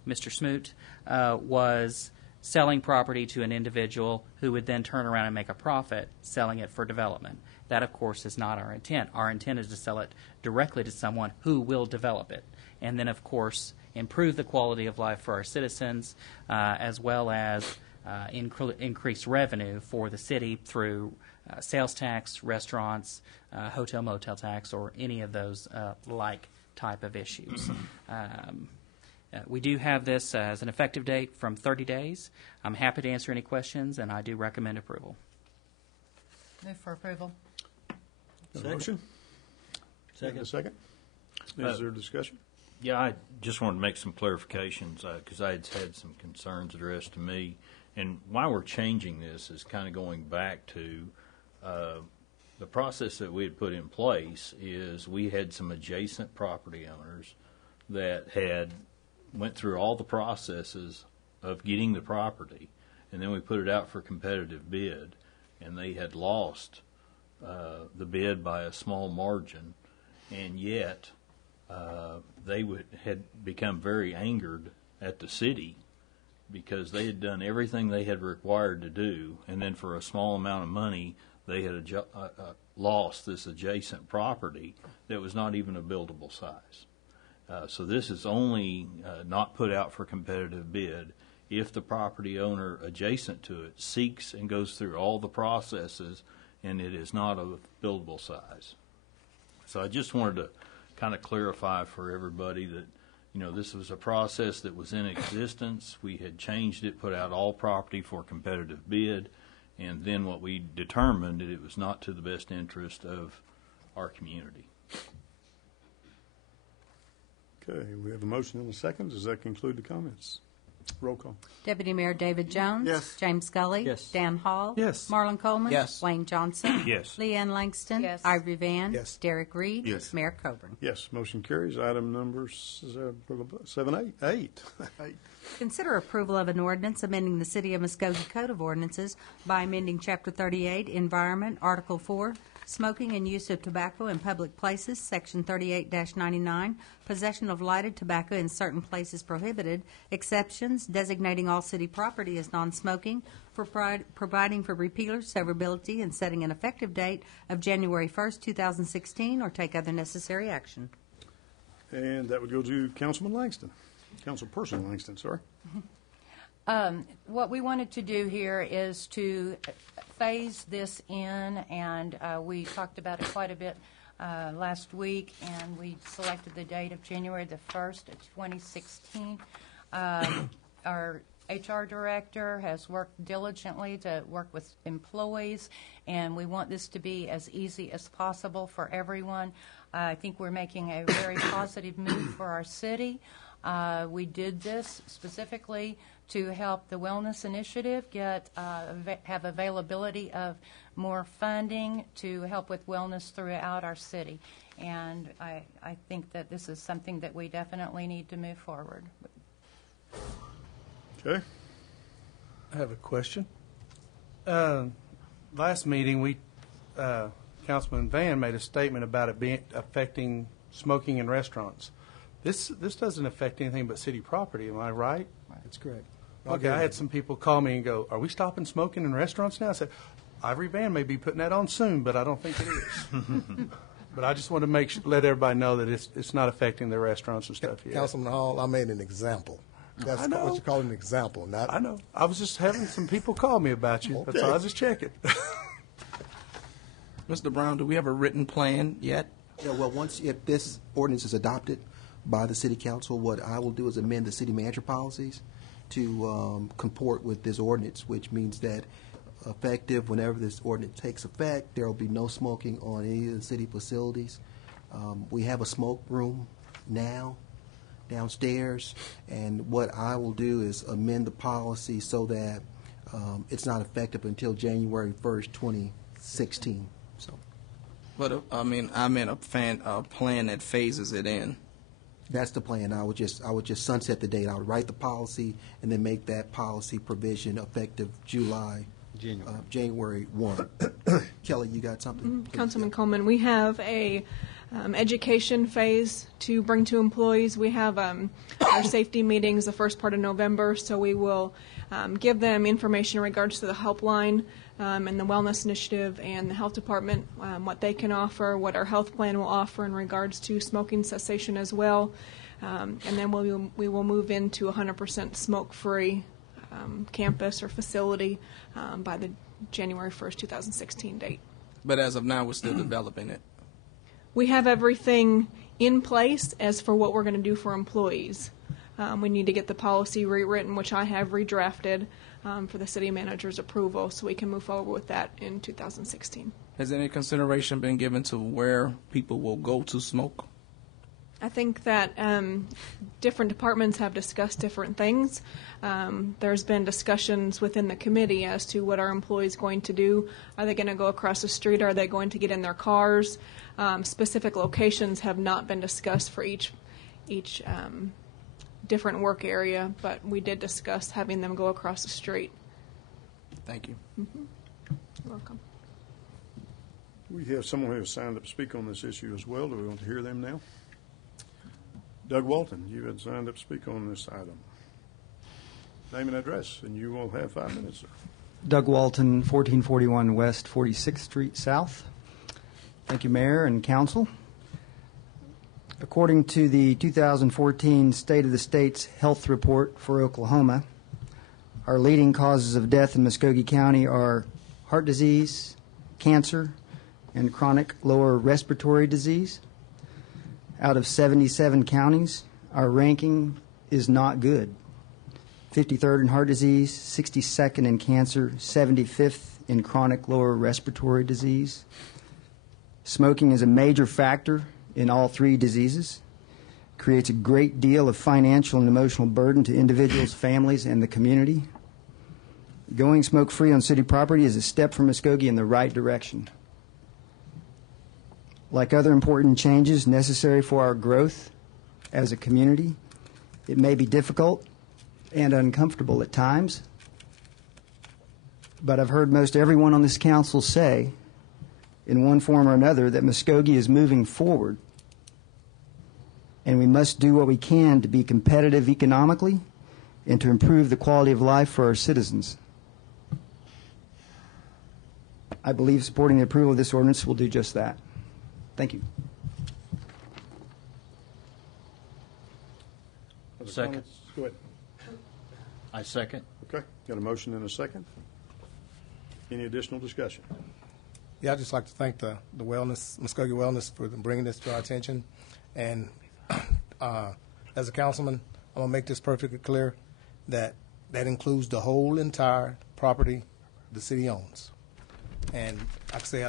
Mr. Smoot was selling property to an individual who would then turn around and make a profit selling it for development. That, of course, is not our intent. Our intent is to sell it directly to someone who will develop it, and then, of course, improve the quality of life for our citizens, as well as increase revenue for the city through sales tax, restaurants, hotel motel tax, or any of those like type of issues. We do have this as an effective date from 30 days. I'm happy to answer any questions, and I do recommend approval. Move for approval. Motion? Second. Second. Is there discussion? Yeah, I just wanted to make some clarifications because I had some concerns addressed to me. And why we're changing this is kind of going back to the process that we had put in place is we had some adjacent property owners that had went through all the processes of getting the property, and then we put it out for competitive bid, and they had lost the bid by a small margin, and yet they had become very angered at the city because they had done everything they had required to do, and then for a small amount of money they had lost this adjacent property that was not even a buildable size. So this is only not put out for competitive bid if the property owner adjacent to it seeks and goes through all the processes and it is not of buildable size. So I just wanted to kind of clarify for everybody that, you know, this was a process that was in existence. We had changed it, put out all property for competitive bid, and then what we determined that it was not to the best interest of our community. Okay, we have a motion and a second. Does that conclude the comments? Roll call. Deputy Mayor David Jones. Yes. James Scully. Yes. Dan Hall. Yes. Marlon Coleman. Yes. Wayne Johnson. Yes. Leanne Langston. Yes. Ivory Van. Yes. Derek Reed. Yes. Mayor Coburn. Yes, motion carries. Item number 8. Consider approval of an ordinance amending the City of Muskogee Code of Ordinances by amending Chapter 38, Environment, Article 4, Smoking and Use of Tobacco in Public Places, Section 38-99, Possession of Lighted Tobacco in Certain Places Prohibited, Exceptions, designating all city property as non-smoking, for providing for repealer severability, and setting an effective date of January 1st, 2016, or take other necessary action. And that would go to Councilman Langston. Councilperson Langston, sorry. What we wanted to do here is to phase this in, and we talked about it quite a bit last week, and we selected the date of January the 1st of 2016. Our HR director has worked diligently to work with employees, and we want this to be as easy as possible for everyone. I think we're making a very positive move for our city. We did this specifically to help the Wellness Initiative have availability of more funding to help with wellness throughout our city. And I think that this is something that we definitely need to move forward. Okay. I have a question. Last meeting, Councilman Van made a statement about it affecting smoking in restaurants. This doesn't affect anything but city property, am I right? That's correct. Okay, I had some people call me and go, "Are we stopping smoking in restaurants now?" I said, "Ivory Van may be putting that on soon, but I don't think it is." But I just want to let everybody know that it's not affecting their restaurants and stuff yet. Councilman Hall, I made an example. That's I know. what you call an example, not. I know. I was just having some people call me about you. That's all I was just checking. Mr. Brown, do we have a written plan yet? Yeah, well, if this ordinance is adopted by the City Council, what I will do is amend the city manager policies to comport with this ordinance, which means that effective whenever this ordinance takes effect, there will be no smoking on any of the city facilities. We have a smoke room now downstairs, and what I will do is amend the policy so that it's not effective until January 1st, 2016. So, But I mean a plan that phases it in. that's the plan. I would just sunset the date. I would write the policy and then make that policy provision effective January 1. Kelly, you got something? Councilman Coleman, we have a education phase to bring to employees. We have our safety meetings the first part of November, so we will give them information in regards to the helpline and the wellness initiative and the health department, what they can offer, what our health plan will offer in regards to smoking cessation as well. And then we will move into 100% smoke-free campus or facility by the January 1st, 2016 date. But as of now, we're still developing it. We have everything in place as for what we're going to do for employees. We need to get the policy rewritten, which I have redrafted for the city manager's approval, so we can move forward with that in 2016. Has any consideration been given to where people will go to smoke? I think that different departments have discussed different things. There's been discussions within the committee as to what our employees going to do. Are they going to go across the street? Are they going to get in their cars? Specific locations have not been discussed for each different work area, but we did discuss having them go across the street. Thank you. Mm-hmm. You're welcome. We have someone who has signed up to speak on this issue as well. Do we want to hear them now? Doug Walton, you had signed up to speak on this item. Name and address, and you will have 5 minutes, sir. Doug Walton, 1441 West 46th Street South. Thank you, Mayor and Council. According to the 2014 State of the State's Health Report for Oklahoma, our leading causes of death in Muskogee County are heart disease, cancer, and chronic lower respiratory disease. Out of 77 counties, our ranking is not good. 53rd in heart disease, 62nd in cancer, 75th in chronic lower respiratory disease. Smoking is a major factor in all three diseases. Creates a great deal of financial and emotional burden to individuals, families, and the community. Going smoke-free on city property is a step for Muskogee in the right direction. Like other important changes necessary for our growth as a community, it may be difficult and uncomfortable at times, but I've heard most everyone on this council say, in one form or another, that Muskogee is moving forward, and we must do what we can to be competitive economically and to improve the quality of life for our citizens. I believe supporting the approval of this ordinance will do just that. Thank you. Other Second. comments? Go ahead. I second. Okay, got a motion and a second. Any additional discussion? Yeah, I'd just like to thank the Muskogee Wellness for bringing this to our attention. And as a councilman, I'm going to make this perfectly clear that includes the whole entire property the city owns. And like I say,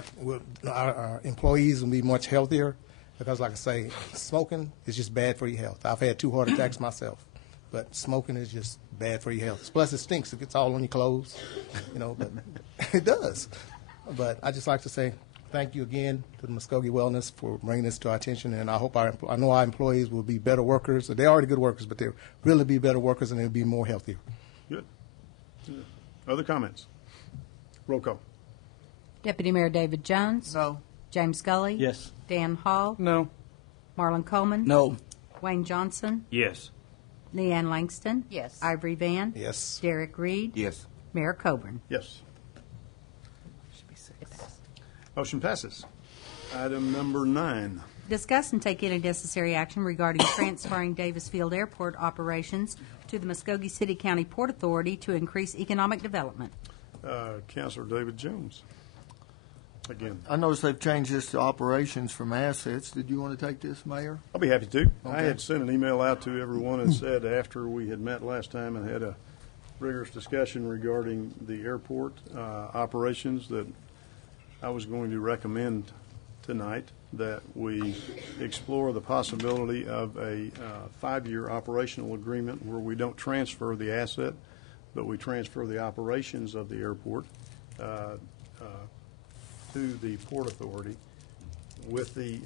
our employees will be much healthier because, like I say, smoking is just bad for your health. I've had 2 heart attacks myself, but smoking is just bad for your health. Plus, it stinks. It gets all on your clothes, but it does. But I just like to say thank you again to the Muskogee Wellness for bringing this to our attention, and I hope I know our employees will be better workers. They're already good workers, but they'll really be better workers and they'll be more healthier. Good. Other comments? Roll call. Deputy Mayor David Jones. No. James Scully. Yes. Dan Hall. No. Marlon Coleman. No. Wayne Johnson. Yes. Leanne Langston. Yes. Ivory Van. Yes. Derek Reed. Yes. Mayor Coburn. Yes. Motion passes. Item number 9. Discuss and take any necessary action regarding transferring Davis Field Airport operations to the Muskogee City County Port Authority to increase economic development. Councilor David Jones. Again. I noticed they've changed this to operations from assets. Did you want to take this, Mayor? I'll be happy to. I Okay. had sent an email out to everyone and said after we had met last time and had a rigorous discussion regarding the airport operations that I was going to recommend tonight that we explore the possibility of a 5-year operational agreement where we don't transfer the asset, but we transfer the operations of the airport to the Port Authority with the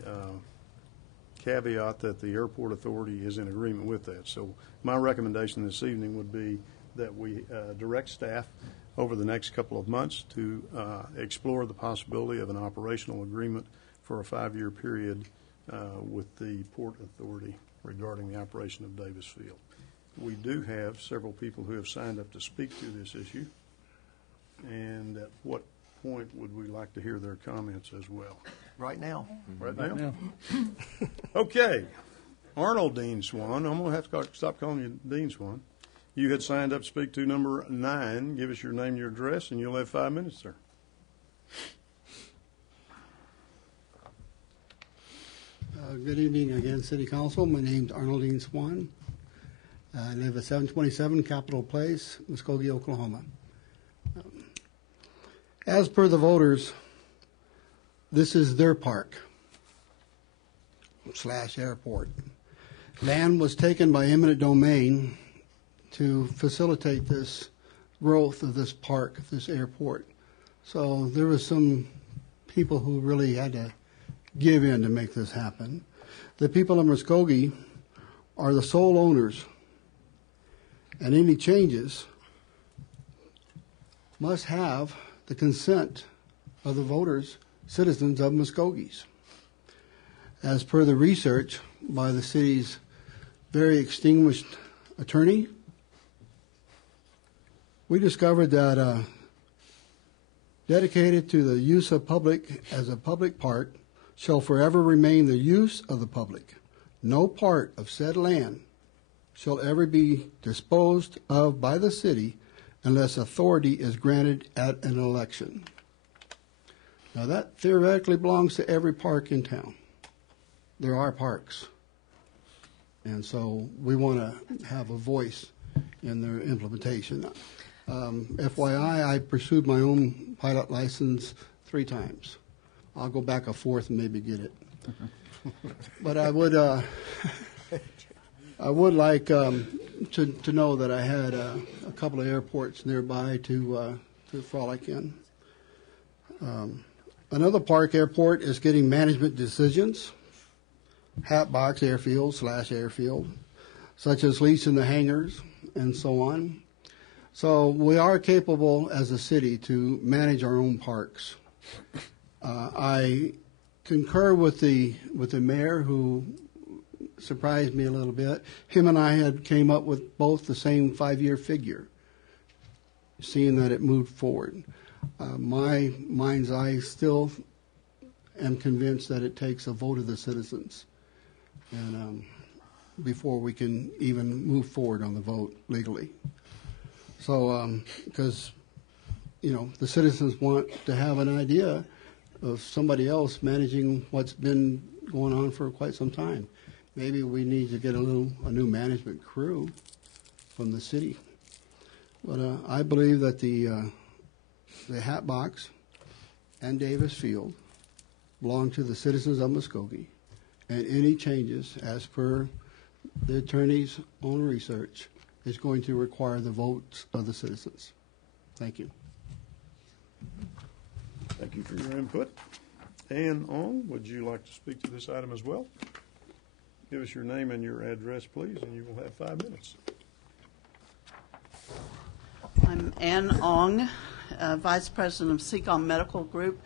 caveat that the Airport Authority is in agreement with that. So my recommendation this evening would be that we direct staff over the next couple of months to explore the possibility of an operational agreement for a 5-year period with the Port Authority regarding the operation of Davis Field. We do have several people who have signed up to speak to this issue, and at what point would we like to hear their comments as well? Right now. Right now? Okay. Arnold Dean Swan, I'm going to have to stop calling you Dean Swan. You had signed up to speak to number 9. Give us your name, your address, and you'll have 5 minutes, sir. Good evening again, City Council. My name's Arnold Dean Swan. I live at 727 Capitol Place, Muskogee, Oklahoma. As per the voters, this is their park / airport. Land was taken by eminent domain to facilitate this growth of this park, this airport. So there was some people who really had to give in to make this happen. The people of Muskogee are the sole owners, and any changes must have the consent of the voters, citizens of Muskogee's. As per the research by the city's very extinguished attorney, we discovered that dedicated to the use of public as a public park shall forever remain the use of the public. No part of said land shall ever be disposed of by the city unless authority is granted at an election. Now that theoretically belongs to every park in town. There are parks. And so we want to have a voice in their implementation. FYI, I pursued my own pilot license 3 times. I'll go back a 4th and maybe get it. But I would like to know that I had a couple of airports nearby to frolic in. Another park airport is getting management decisions, Hatbox Airfield / airfield, such as leasing the hangars and so on. So we are capable as a city to manage our own parks. I concur with the mayor, who surprised me a little bit. Him and I had came up with both the same 5-year figure, seeing that it moved forward. My mind's eye still am convinced that it takes a vote of the citizens, and before we can even move forward on the vote legally. So, because the citizens want to have an idea of somebody else managing what's been going on for quite some time. Maybe we need to get a new management crew from the city. But I believe that the Hatbox and Davis Field belong to the citizens of Muskogee, and any changes, as per the attorney's own research, is going to require the votes of the citizens. Thank you. Thank you for your input. Ann Ong, would you like to speak to this item as well? Give us your name and your address, please, and you will have 5 minutes. I'm Ann Ong, Vice President of CCOM Medical Group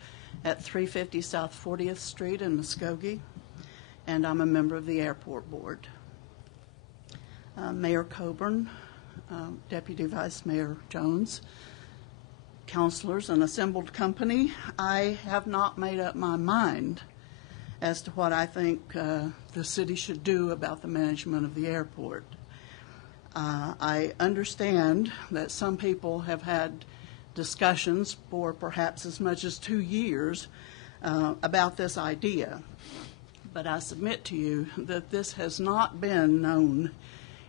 at 350 South 40th Street in Muskogee, and I'm a member of the Airport Board. Mayor Coburn, Deputy Vice Mayor Jones, councilors, and assembled company, I have not made up my mind as to what I think the city should do about the management of the airport. I understand that some people have had discussions for perhaps as much as 2 years about this idea, but I submit to you that this has not been known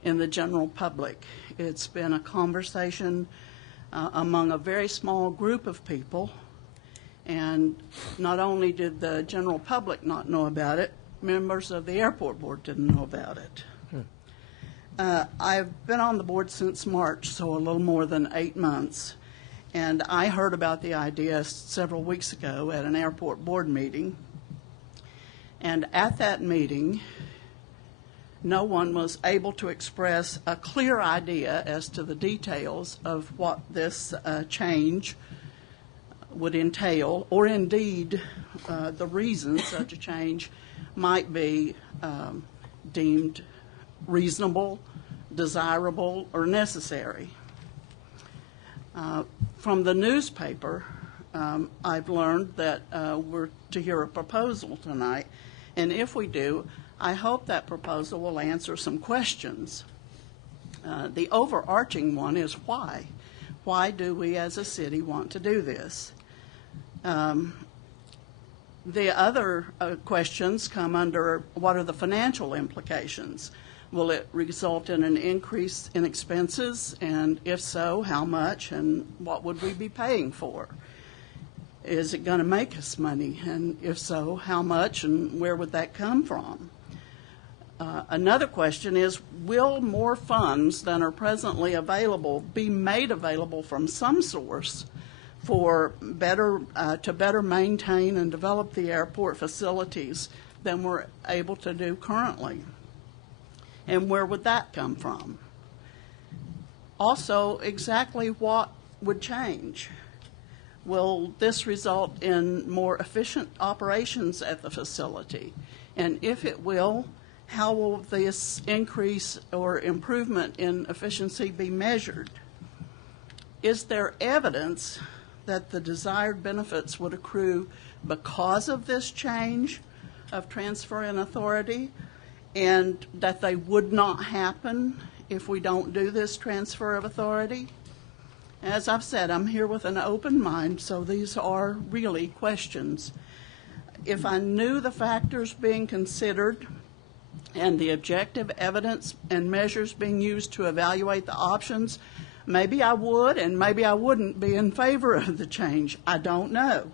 in the general public. It's been a conversation among a very small group of people, and not only did the general public not know about it, members of the airport board didn't know about it. I've been on the board since March, so a little more than 8 months, and I heard about the idea several weeks ago at an airport board meeting, and at that meeting, no one was able to express a clear idea as to the details of what this change would entail, or indeed the reasons such a change might be deemed reasonable, desirable, or necessary. From the newspaper, I've learned that we're to hear a proposal tonight, and if we do, I hope that proposal will answer some questions. The overarching one is why. Why do we as a city want to do this? The other questions come under what are the financial implications? Will it result in an increase in expenses? And if so, how much? And what would we be paying for? Is it going to make us money? And if so, how much? And where would that come from? Another question is, will more funds than are presently available be made available from some source for to better maintain and develop the airport facilities than we're able to do currently? And where would that come from? Also, exactly what would change? Will this result in more efficient operations at the facility? And if it will, how will this increase or improvement in efficiency be measured? Is there evidence that the desired benefits would accrue because of this change of transfer in authority, and that they would not happen if we don't do this transfer of authority? As I've said, I'm here with an open mind, so these are really questions. If I knew the factors being considered and the objective evidence and measures being used to evaluate the options, maybe I would and maybe I wouldn't be in favor of the change. I don't know.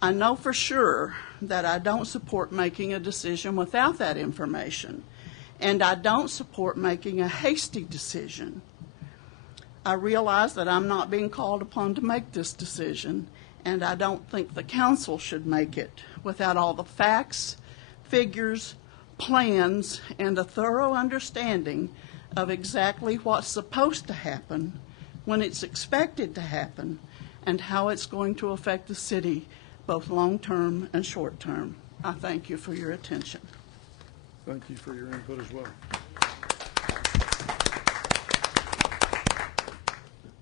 I know for sure that I don't support making a decision without that information, and I don't support making a hasty decision. I realize that I'm not being called upon to make this decision, and I don't think the council should make it without all the facts, figures, plans, and a thorough understanding of exactly what's supposed to happen, when it's expected to happen, and how it's going to affect the city, both long-term and short-term. I thank you for your attention. Thank you for your input as well.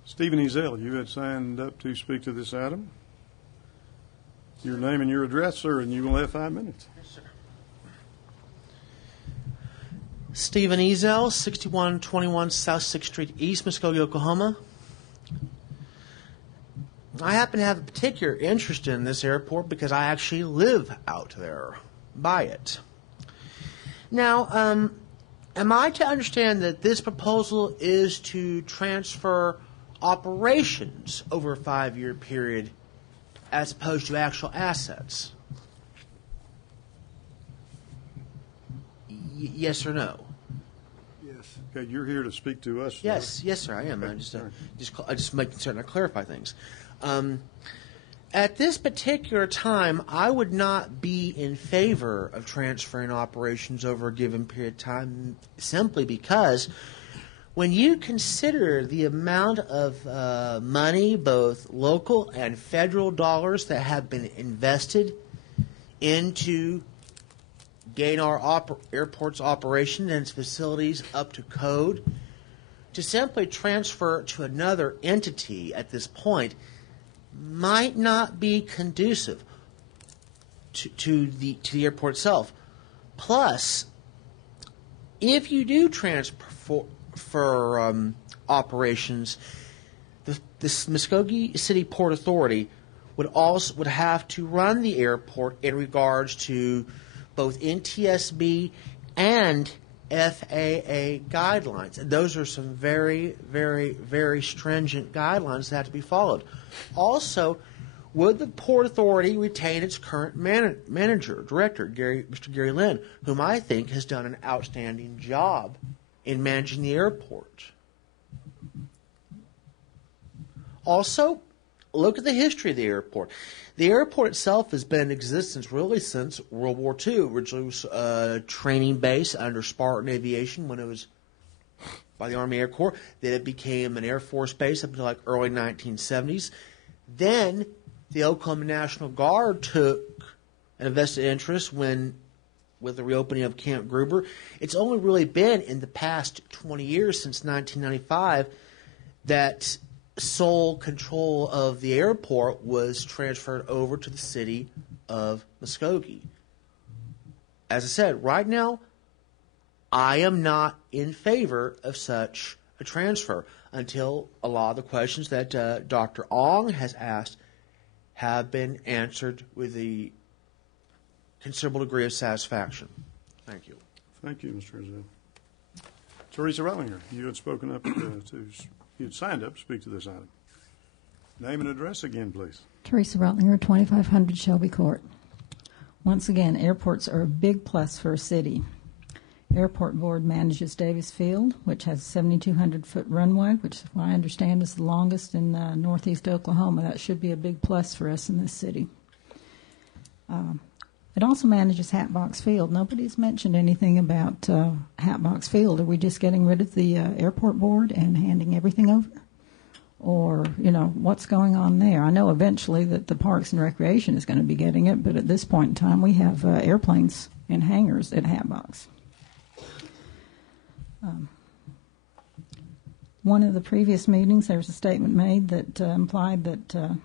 Stephen Ezell, you had signed up to speak to this item. Your name and your address, sir, and you will have 5 minutes. Yes, sir. Stephen Ezell, 6121 South 6th Street East, Muskogee, Oklahoma. I happen to have a particular interest in this airport because I actually live out there by it. Now, am I to understand that this proposal is to transfer operations over a 5-year period as opposed to actual assets? Yes or no? Yes. Okay, you're here to speak to us. Yes, yes, sir, I am. Okay. I just making certain I clarify things. At this particular time, I would not be in favor of transferring operations over a given period of time, simply because when you consider the amount of money, both local and federal dollars, that have been invested into getting our airport's operation and its facilities up to code. To simply transfer to another entity at this point might not be conducive to the airport itself. Plus, if you do transfer operations, the Muskogee City Port Authority would have to run the airport in regards to both NTSB and FAA guidelines. And those are some very, very, very stringent guidelines that have to be followed. Also, would the Port Authority retain its current director, Mr. Gary Lynn, whom I think has done an outstanding job in managing the airport? Also, look at the history of the airport. The airport itself has been in existence really since World War II. Originally, it was a training base under Spartan Aviation when it was by the Army Air Corps. Then it became an Air Force base up until like early 1970s. Then the Oklahoma National Guard took an invested interest with the reopening of Camp Gruber. It's only really been in the past 20 years, since 1995, that sole control of the airport was transferred over to the city of Muskogee. As I said, right now, I am not in favor of such a transfer until a lot of the questions that Dr. Ong has asked have been answered with a considerable degree of satisfaction. Thank you. Thank you, Mr. Rizzo. Teresa Rellinger, you had spoken up you had signed up to speak to this item. Name and address again, please. Teresa Rotlinger, 2500 Shelby Court. Once again, airports are a big plus for a city. Airport Board manages Davis Field, which has a 7,200-foot runway, which I understand is the longest in northeast Oklahoma. That should be a big plus for us in this city. It also manages Hatbox Field. Nobody's mentioned anything about Hatbox Field. Are we just getting rid of the Airport Board and handing everything over? Or, what's going on there? I know eventually that the Parks and Recreation is going to be getting it, but at this point in time, we have airplanes in hangars at Hatbox. One of the previous meetings, there was a statement made that implied that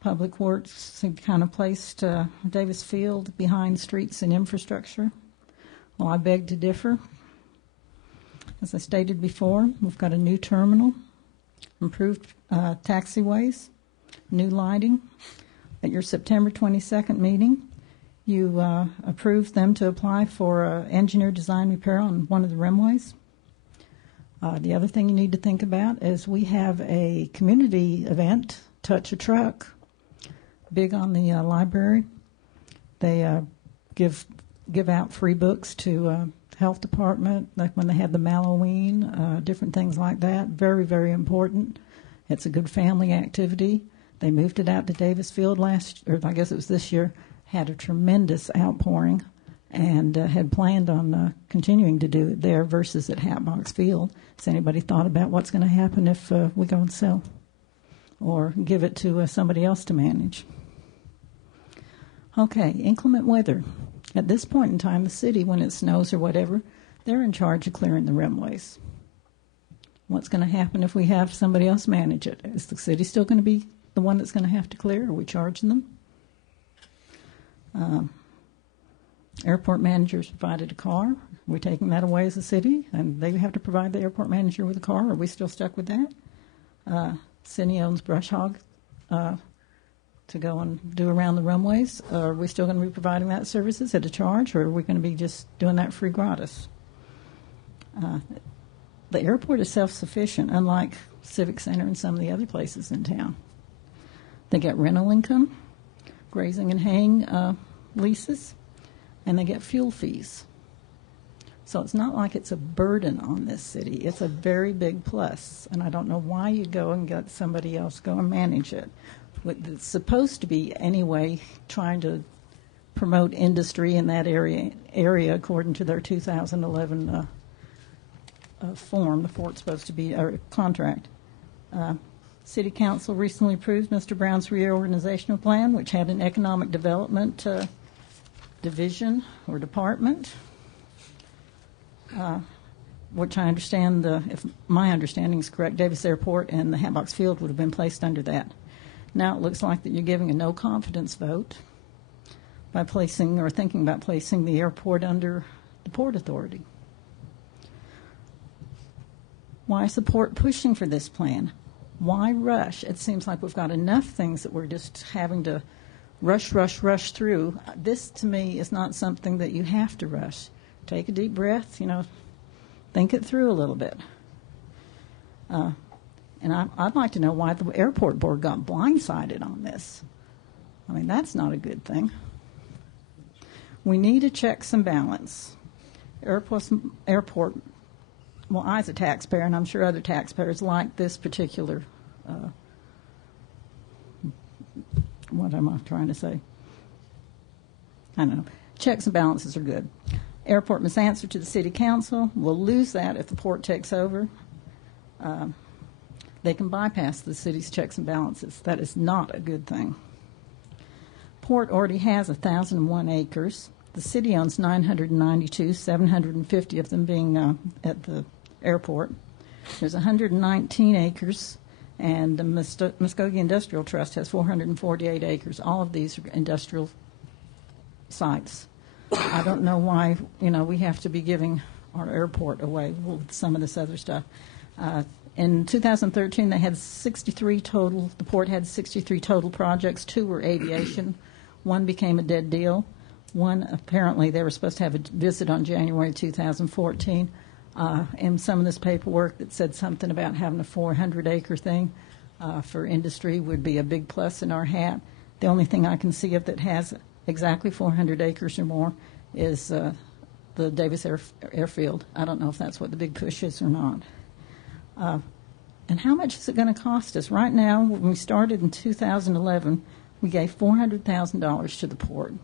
Public Works had kind of placed Davis Field behind streets and infrastructure. Well, I beg to differ. As I stated before, we've got a new terminal, improved taxiways, new lighting. At your September 22nd meeting, you approved them to apply for engineer design repair on one of the rimways. The other thing you need to think about is we have a community event, Touch a Truck, big on the library. They give out free books to health department, like when they had the Halloween, different things like that. Very, very important. It's a good family activity. They moved it out to Davis Field this year, had a tremendous outpouring, and had planned on continuing to do it there versus at Hatbox Field. Has anybody thought about what's going to happen if we go and sell or give it to somebody else to manage? Okay, inclement weather. At this point in time, the city, when it snows or whatever, they're in charge of clearing the rimways. What's going to happen if we have somebody else manage it? Is the city still going to be the one that's going to have to clear? Are we charging them? Airport managers provided a car. We're taking that away as a city, and they have to provide the airport manager with a car. Are we still stuck with that? City owns Brush Hog to go and do around the runways. Are we still going to be providing that services at a charge, or are we going to be just doing that free gratis? The airport is self-sufficient, unlike Civic Center and some of the other places in town. They get rental income, grazing and haying leases, and they get fuel fees. So it's not like it's a burden on this city. It's a very big plus, and I don't know why you go and get somebody else go and manage it. It's supposed to be, anyway, trying to promote industry in that area according to their 2011 form, the it's supposed to be a contract. City Council recently approved Mr. Brown's reorganizational plan, which had an economic development division or department, which I understand, if my understanding is correct, Davis Airport and the Hatbox Field would have been placed under that. Now it looks like that you're giving a no confidence vote by placing or thinking about placing the airport under the Port Authority. Why support pushing for this plan? Why rush? It seems like we've got enough things that we're just having to rush through. This, to me, is not something that you have to rush. Take a deep breath, think it through a little bit. And I'd like to know why the airport board got blindsided on this. I mean, that's not a good thing. We need a checks and balance. Airport, well, I as a taxpayer, and I'm sure other taxpayers like this particular, what am I trying to say? I don't know. Checks and balances are good. Airport must answer to the city council. We'll lose that if the port takes over. They can bypass the city's checks and balances. That is not a good thing. Port already has 1,001 acres. The city owns 992, 750 of them being at the airport. There's 119 acres, and the Muskogee Industrial Trust has 448 acres. All of these are industrial sites. I don't know why, we have to be giving our airport away with some of this other stuff. In 2013, they had 63 total. The port had 63 total projects. 2 were aviation. 1 became a dead deal. 1, apparently, they were supposed to have a visit on January 2014. And some of this paperwork that said something about having a 400-acre thing for industry would be a big plus in our hat. The only thing I can see of that has exactly 400 acres or more is the Davis Airfield. I don't know if that's what the big push is or not. And how much is it going to cost us? Right now, when we started in 2011, we gave $400,000 to the port.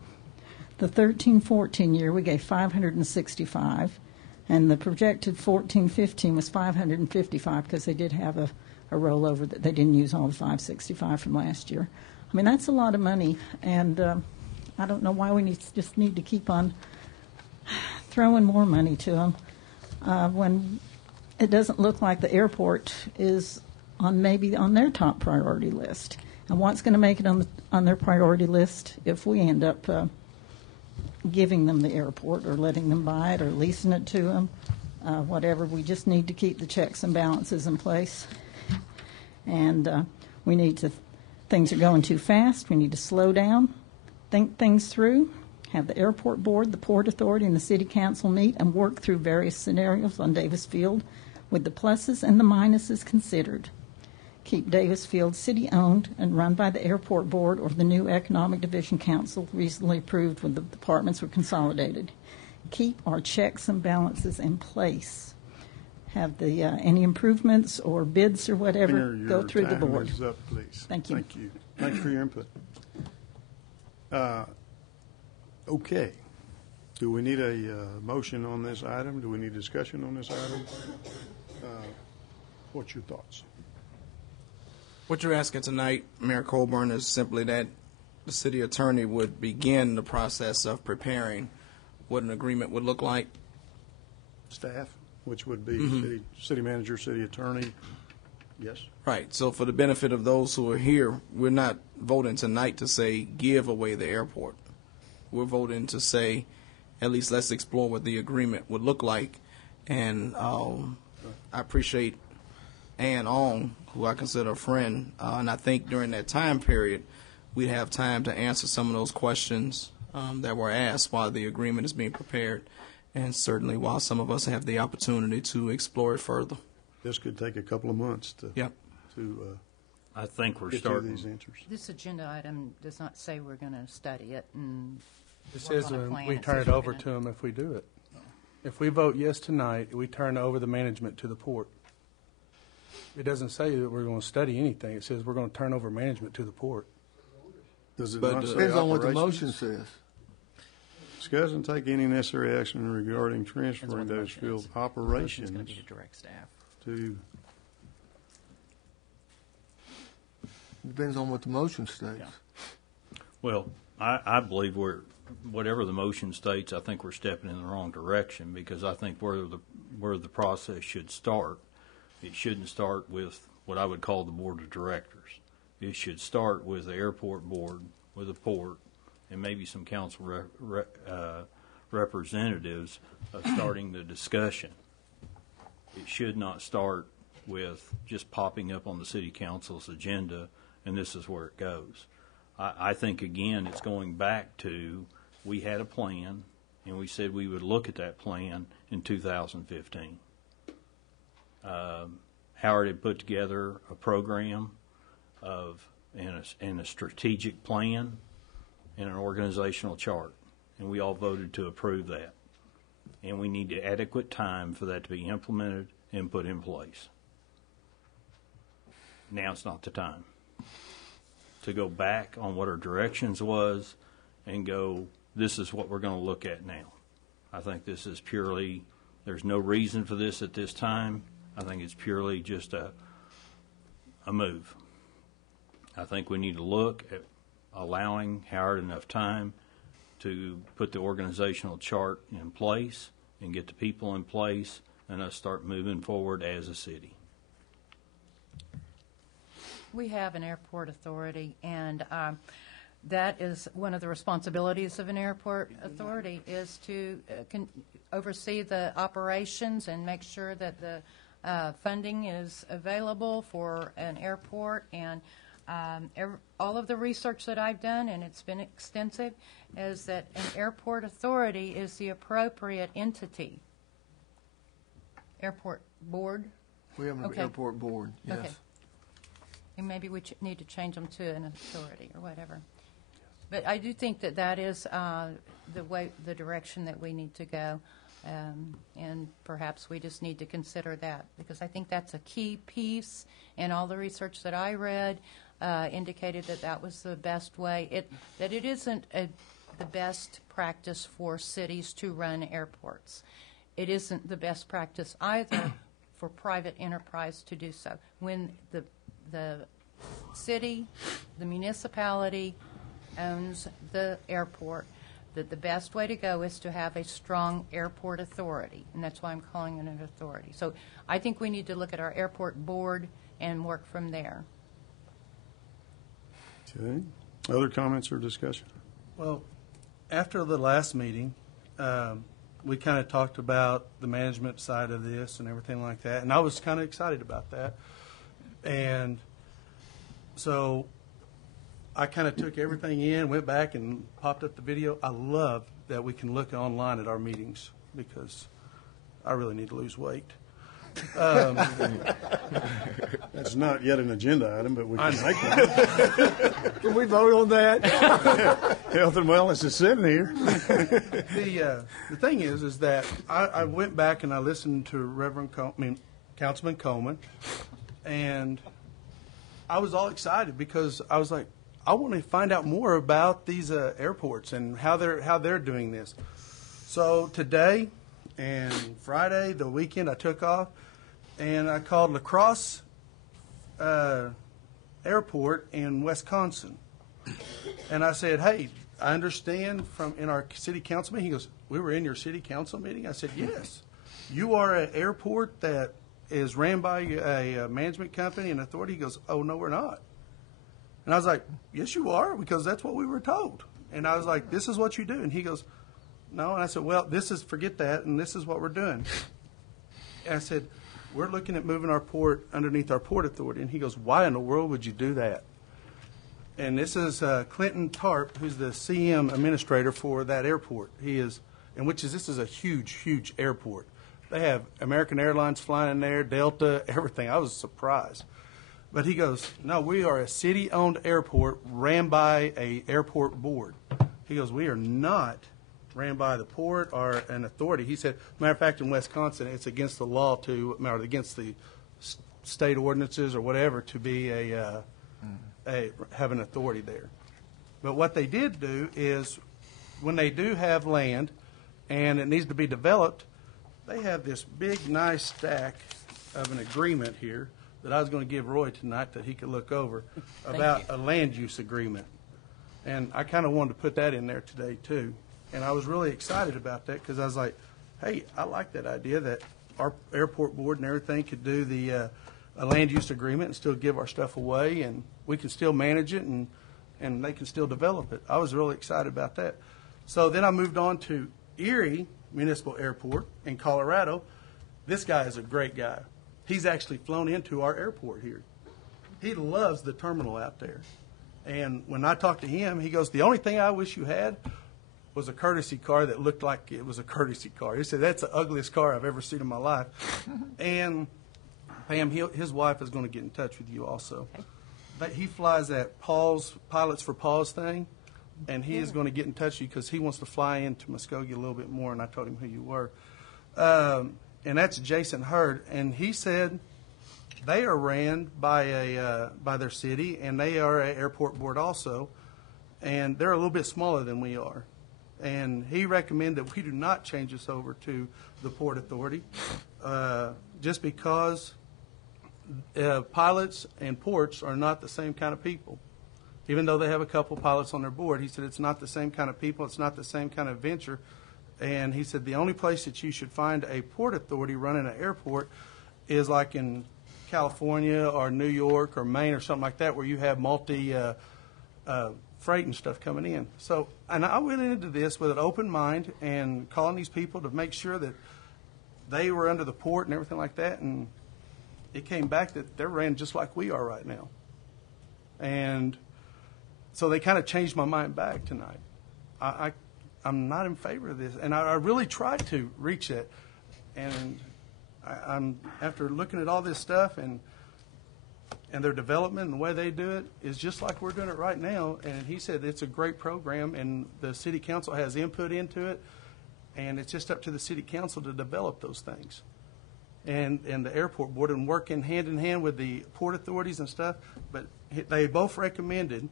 The 13-14 year, we gave $565, and the projected 14-15 was $555 because they did have a rollover that they didn't use all the $565 from last year. I mean, that's a lot of money, and I don't know why we just need to keep on throwing more money to them when it doesn't look like the airport is maybe on their top priority list. And what's going to make it on their priority list if we end up giving them the airport or letting them buy it or leasing it to them, whatever. We just need to keep the checks and balances in place. And things are going too fast. We need to slow down, think things through, have the airport board, the Port Authority, and the City Council meet and work through various scenarios on Davis Field with the pluses and the minuses considered. Keep Davis Field city-owned and run by the airport board or the new Economic Division Council recently approved when the departments were consolidated. Keep our checks and balances in place. Have the any improvements or bids or whatever go through the board. Is up, please. Thank you. Thank you. Thanks for your input. Okay. Do we need a motion on this item? Do we need discussion on this item? What's your thoughts? What you're asking tonight, Mayor Colburn, is simply that the city attorney would begin the process of preparing what an agreement would look like. Staff, which would be city manager, city attorney. Yes. Right. So for the benefit of those who are here, we're not voting tonight to say give away the airport. We're voting to say at least let's explore what the agreement would look like. And I appreciate Ann Ong, who I consider a friend, and I think during that time period, we'd have time to answer some of those questions that were asked while the agreement is being prepared, and certainly while some of us have the opportunity to explore it further. This could take a couple of months to I think we're get starting these answers. This agenda item does not say we're going to study it and It work says on a plan. we turn it over to them if we do it. If we vote yes tonight, we turn over the management to the port. It doesn't say that we're going to study anything. It says we're going to turn over management to the port. Does it But not say depends on what the operations? motion says. Discuss and take any necessary action regarding transferring those field operations Going to be to direct staff. to. Depends on what the motion states. Well, I believe we're whatever the motion states, I think we're stepping in the wrong direction, because I think where the process should start, it shouldn't start with what I would call the board of directors. It should start with the airport board, with the port, and maybe some council representatives of starting the discussion. It should not start with just popping up on the city council's agenda and this is where it goes. I think, again, it's going back to, we had a plan and we said we would look at that plan in 2015. Howard had put together a program and a strategic plan and an organizational chart, and we all voted to approve that. And we need adequate time for that to be implemented and put in place. Now it's not the time to go back on what our directions was and go, this is what we're going to look at now. I think this is purely, there's no reason for this at this time. I think it's purely just a move. I think we need to look at allowing Howard enough time to put the organizational chart in place and get the people in place and us start moving forward as a city. We have an airport authority, and that is one of the responsibilities of an airport authority, is to oversee the operations and make sure that the funding is available for an airport. And all of the research that I've done, and it's been extensive, is that an airport authority is the appropriate entity. Airport board? We have an airport board, yes. Okay. And maybe we need to change them to an authority or whatever. But I do think that that is the direction that we need to go, and perhaps we just need to consider that, because I think that's a key piece, and all the research that I read indicated that that was the best way. That it isn't the best practice for cities to run airports. It isn't the best practice either for private enterprise to do so. When the city, the municipality owns the airport, that the best way to go is to have a strong airport authority, and that's why I'm calling it an authority. So I think we need to look at our airport board and work from there. Okay. Other comments or discussion? Well, after the last meeting, we kind of talked about the management side of this and everything like that, and I was kind of excited about that. And so I kind of took everything in, went back and popped up the video. I love that we can look online at our meetings, because I really need to lose weight. That's not yet an agenda item, but we can make one. Can we vote on that? Health and wellness is sitting here. The thing is that I went back and I listened to Councilman Coleman, and I was all excited because I was like, I want to find out more about these airports and how they're doing this. So today and Friday, the weekend, I took off and I called La Crosse Airport in Wisconsin, and I said, "Hey, I understand in our city council meeting." He goes, "We were in your city council meeting?" I said, "Yes. You are an airport that is ran by a management company and authority?" He goes, "Oh, no, we're not." And I was like, "Yes, you are, because that's what we were told." And I was like, "This is what you do." And he goes, "No." And I said, "Well, forget that, and this is what we're doing." And I said, "We're looking at moving our port underneath our port authority." And he goes, "Why in the world would you do that?" And this is Clinton Tarp, who's the CM administrator for that airport. This is a huge, huge airport. They have American Airlines flying in there, Delta, everything. I was surprised. But he goes, "No, we are a city-owned airport ran by a airport board." He goes, "We are not ran by the port or an authority." He said, matter of fact, in Wisconsin, it's against the law or against the state ordinances or whatever to be have an authority there. But what they did do is, when they do have land and it needs to be developed, they have this big, nice stack of an agreement here that I was going to give Roy tonight that he could look over about a land use agreement. And I kind of wanted to put that in there today, too. And I was really excited about that because I was like, hey, I like that idea that our airport board and everything could do the a land use agreement and still give our stuff away, and we can still manage it, and they can still develop it. I was really excited about that. So then I moved on to Erie Municipal Airport in Colorado. This guy is a great guy. He's actually flown into our airport here. He loves the terminal out there. And when I talked to him, he goes, the only thing I wish you had was a courtesy car that looked like it was a courtesy car. He said, that's the ugliest car I've ever seen in my life. And Pam, his wife is going to get in touch with you also. But he flies that Pilots for Paws thing, and he is going to get in touch with you because he wants to fly into Muskogee a little bit more, and I told him who you were. And that's Jason Hurd, and he said they are ran by their city, and they are an airport board also, and they're a little bit smaller than we are. And he recommended that we do not change this over to the Port Authority, just because pilots and ports are not the same kind of people. Even though they have a couple pilots on their board, he said it's not the same kind of people, it's not the same kind of venture. And he said the only place that you should find a port authority running an airport is like in California or New York or Maine or something like that, where you have multi freight and stuff coming in. So, and I went into this with an open mind and calling these people to make sure that they were under the port and everything like that, and it came back that they're ran just like we are right now. And so they kind of changed my mind back tonight. I'm not in favor of this, and I really tried to reach it. And I'm after looking at all this stuff and their development and the way they do it is just like we're doing it right now. And he said it's a great program, and the city council has input into it, and it's just up to the city council to develop those things. And the airport board and working hand in hand with the port authorities and stuff, but they both recommended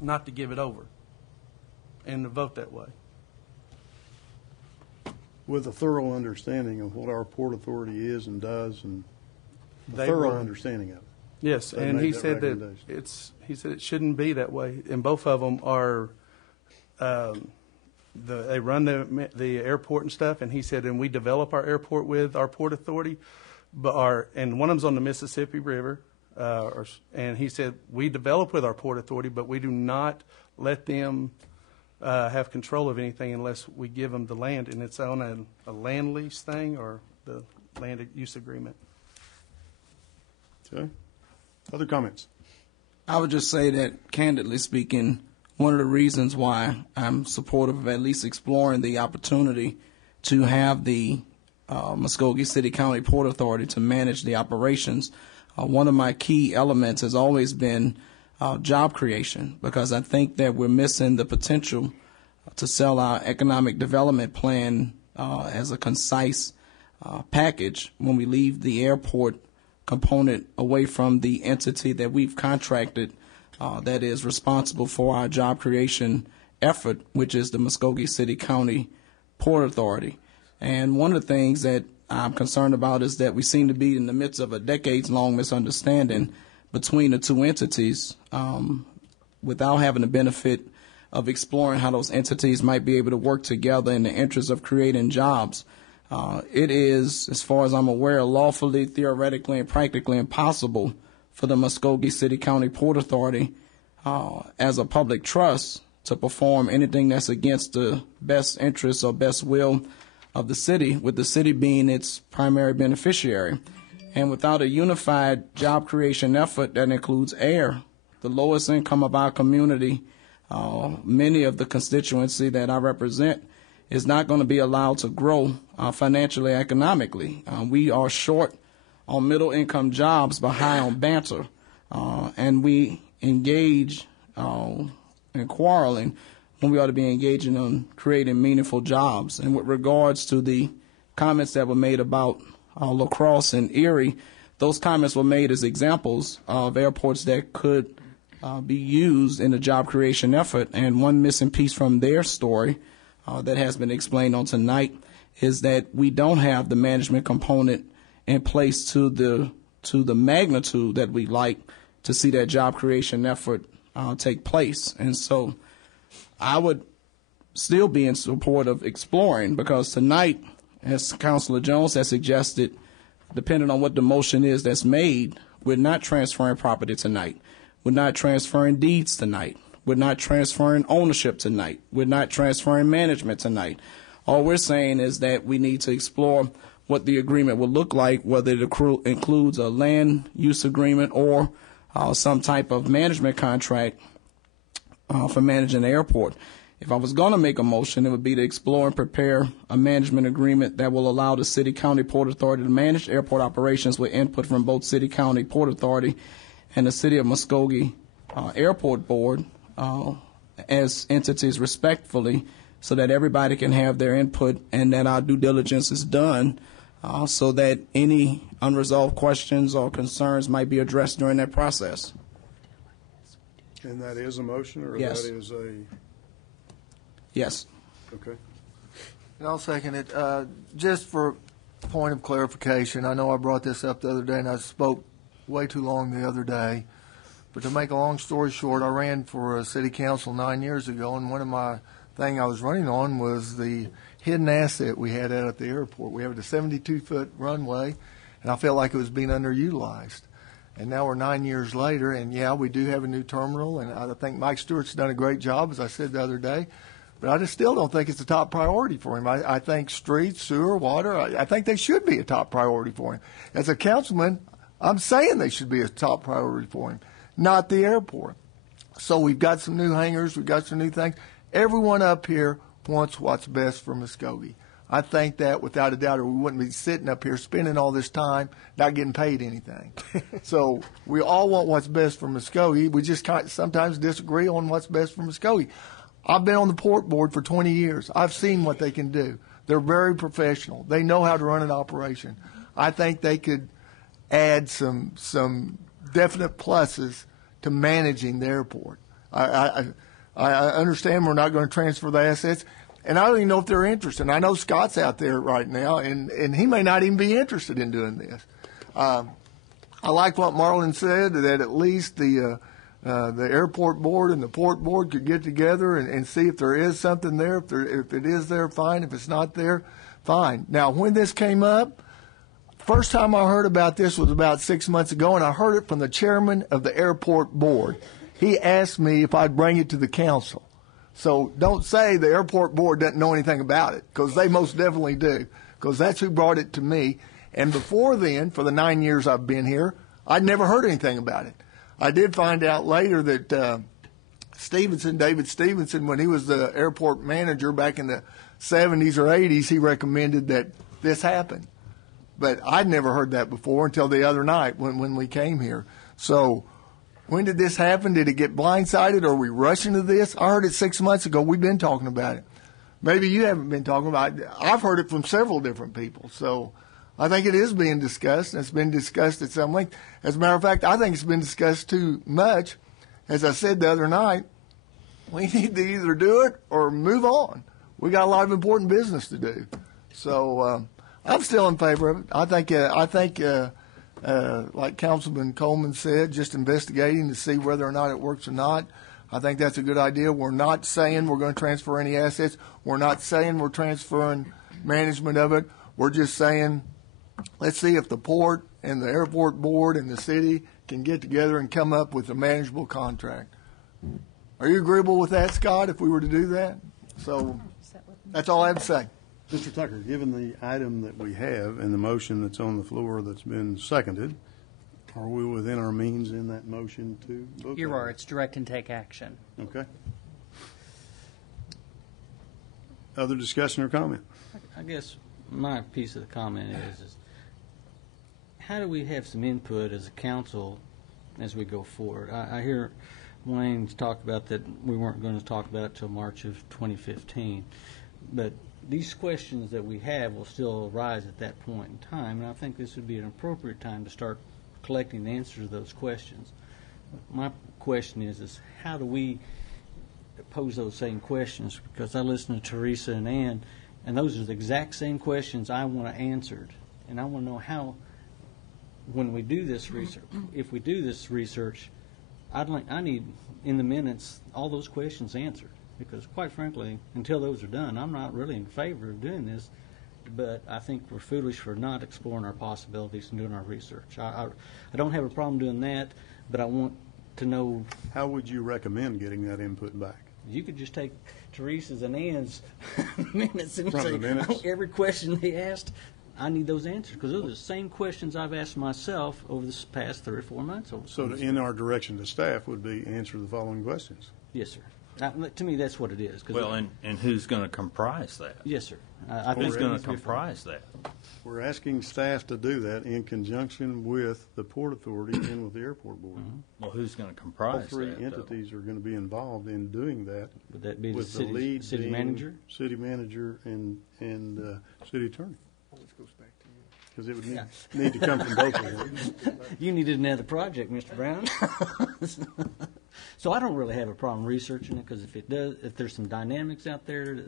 not to give it over and to vote that way. With a thorough understanding of what our port authority is and does, and a They thorough were- understanding of it. Yes, They and made he that said that recommendation. he said it shouldn't be that way, and both of them are, they run the airport and stuff, and he said, and we develop our airport with our port authority, and one of them's on the Mississippi River, and he said we develop with our port authority, but we do not let them have control of anything unless we give them the land, and it's on a land lease thing or the land use agreement. Okay. Other comments? I would just say that, candidly speaking, one of the reasons why I'm supportive of at least exploring the opportunity to have the Muskogee City County Port Authority to manage the operations, one of my key elements has always been job creation, because I think that we're missing the potential to sell our economic development plan as a concise package when we leave the airport component away from the entity that we've contracted that is responsible for our job creation effort, which is the Muskogee City County Port Authority. And one of the things that I'm concerned about is that we seem to be in the midst of a decades-long misunderstanding between the two entities without having the benefit of exploring how those entities might be able to work together in the interest of creating jobs. It is, as far as I'm aware, lawfully, theoretically, and practically impossible for the Muskogee City County Port Authority as a public trust to perform anything that's against the best interests or best will of the city, with the city being its primary beneficiary. And without a unified job creation effort that includes air, the lowest income of our community, many of the constituency that I represent, is not going to be allowed to grow financially, economically. We are short on middle income jobs but high on banter. And we engage in quarreling when we ought to be engaging on creating meaningful jobs. And with regards to the comments that were made about La Crosse and Erie, those comments were made as examples of airports that could be used in a job creation effort. And one missing piece from their story that has been explained on tonight is that we don't have the management component in place to the magnitude that we like to see that job creation effort take place. And so I would still be in support of exploring, because tonight, as Councilor Jones has suggested, depending on what the motion is that's made, we're not transferring property tonight. We're not transferring deeds tonight. We're not transferring ownership tonight. We're not transferring management tonight. All we're saying is that we need to explore what the agreement will look like, whether it includes a land use agreement or some type of management contract for managing the airport. If I was going to make a motion, it would be to explore and prepare a management agreement that will allow the City County Port Authority to manage airport operations with input from both City County Port Authority and the City of Muskogee Airport Board as entities respectfully, so that everybody can have their input and that our due diligence is done so that any unresolved questions or concerns might be addressed during that process. And that is a motion, or Yes. that is a... Yes. Okay. And I'll second it. Just for point of clarification, I know I brought this up the other day and I spoke way too long the other day. But to make a long story short, I ran for a city council 9 years ago, and one of my thing I was running on was the hidden asset we had out at the airport. We have a 72-foot runway, and I felt like it was being underutilized. And now we're 9 years later, and yeah, we do have a new terminal, and I think Mike Stewart's done a great job, as I said the other day. But I just still don't think it's a top priority for him. I think streets, sewer, water, I think they should be a top priority for him. As a councilman, I'm saying they should be a top priority for him, not the airport. So we've got some new hangars, we've got some new things. Everyone up here wants what's best for Muskogee. I think that without a doubt, or we wouldn't be sitting up here spending all this time not getting paid anything. So we all want what's best for Muskogee. We just sometimes disagree on what's best for Muskogee. I've been on the port board for 20 years. I've seen what they can do. They're very professional. They know how to run an operation. I think they could add some definite pluses to managing the airport. I understand we're not going to transfer the assets, and I don't even know if they're interested. And I know Scott's out there right now, and he may not even be interested in doing this. I like what Marlon said, that at least the airport board and the port board could get together and see if there is something there. If it is there, fine. If it's not there, fine. Now, when this came up, first time I heard about this was about 6 months ago, and I heard it from the chairman of the airport board. He asked me if I'd bring it to the council. So don't say the airport board doesn't know anything about it, because they most definitely do, because that's who brought it to me. And before then, for the 9 years I've been here, I'd never heard anything about it. I did find out later that David Stevenson, when he was the airport manager back in the 70s or 80s, he recommended that this happen. But I'd never heard that before until the other night when we came here. So when did this happen? Did it get blindsided? Are we rushing to this? I heard it 6 months ago. We've been talking about it. Maybe you haven't been talking about it. I've heard it from several different people. So I think it is being discussed, and it's been discussed at some length. As a matter of fact, I think it's been discussed too much. As I said the other night, we need to either do it or move on. We got a lot of important business to do. So I'm still in favor of it. I think like Councilman Coleman said, just investigating to see whether or not it works or not. I think that's a good idea. We're not saying we're going to transfer any assets. We're not saying we're transferring management of it. We're just saying, let's see if the port and the airport board and the city can get together and come up with a manageable contract. Are you agreeable with that, Scott, if we were to do that? So that's all I have to say. Mr. Tucker, given the item that we have and the motion that's on the floor that's been seconded, are we within our means in that motion to vote? You are. It's direct and take action. Okay. Other discussion or comment? I guess my piece of the comment is how do we have some input as a council as we go forward? I hear Wayne's talked about that we weren't going to talk about it till March of 2015, but these questions that we have will still arise at that point in time, and I think this would be an appropriate time to start collecting the answers to those questions. My question is how do we pose those same questions? Because I listen to Teresa and Ann, and those are the exact same questions I want answered, and I want to know how, when we do this research, if we do this research, I need in the minutes all those questions answered, because quite frankly, until those are done, I'm not really in favor of doing this. But I think we're foolish for not exploring our possibilities and doing our research. I don't have a problem doing that, but I want to know. How would you recommend getting that input back? You could just take Teresa's and Ann's minutes and From say, the minutes? every question they asked, I need those answers, because those are the same questions I've asked myself over the past 3 or 4 months. So in our direction to staff would be answer the following questions. Yes, sir. To me, that's what it is. Well, and who's going to comprise that? Yes, sir. Who's going to comprise that? We're asking staff to do that in conjunction with the Port Authority and with the Airport Board. Well, who's going to All comprise three that? entities are going to be involved in doing that. Would that be the with city- lead city being manager? City manager and city attorney. Because it would need to come from both of them. You needed another project, Mr. Brown. So I don't really have a problem researching it, because if there's some dynamics out there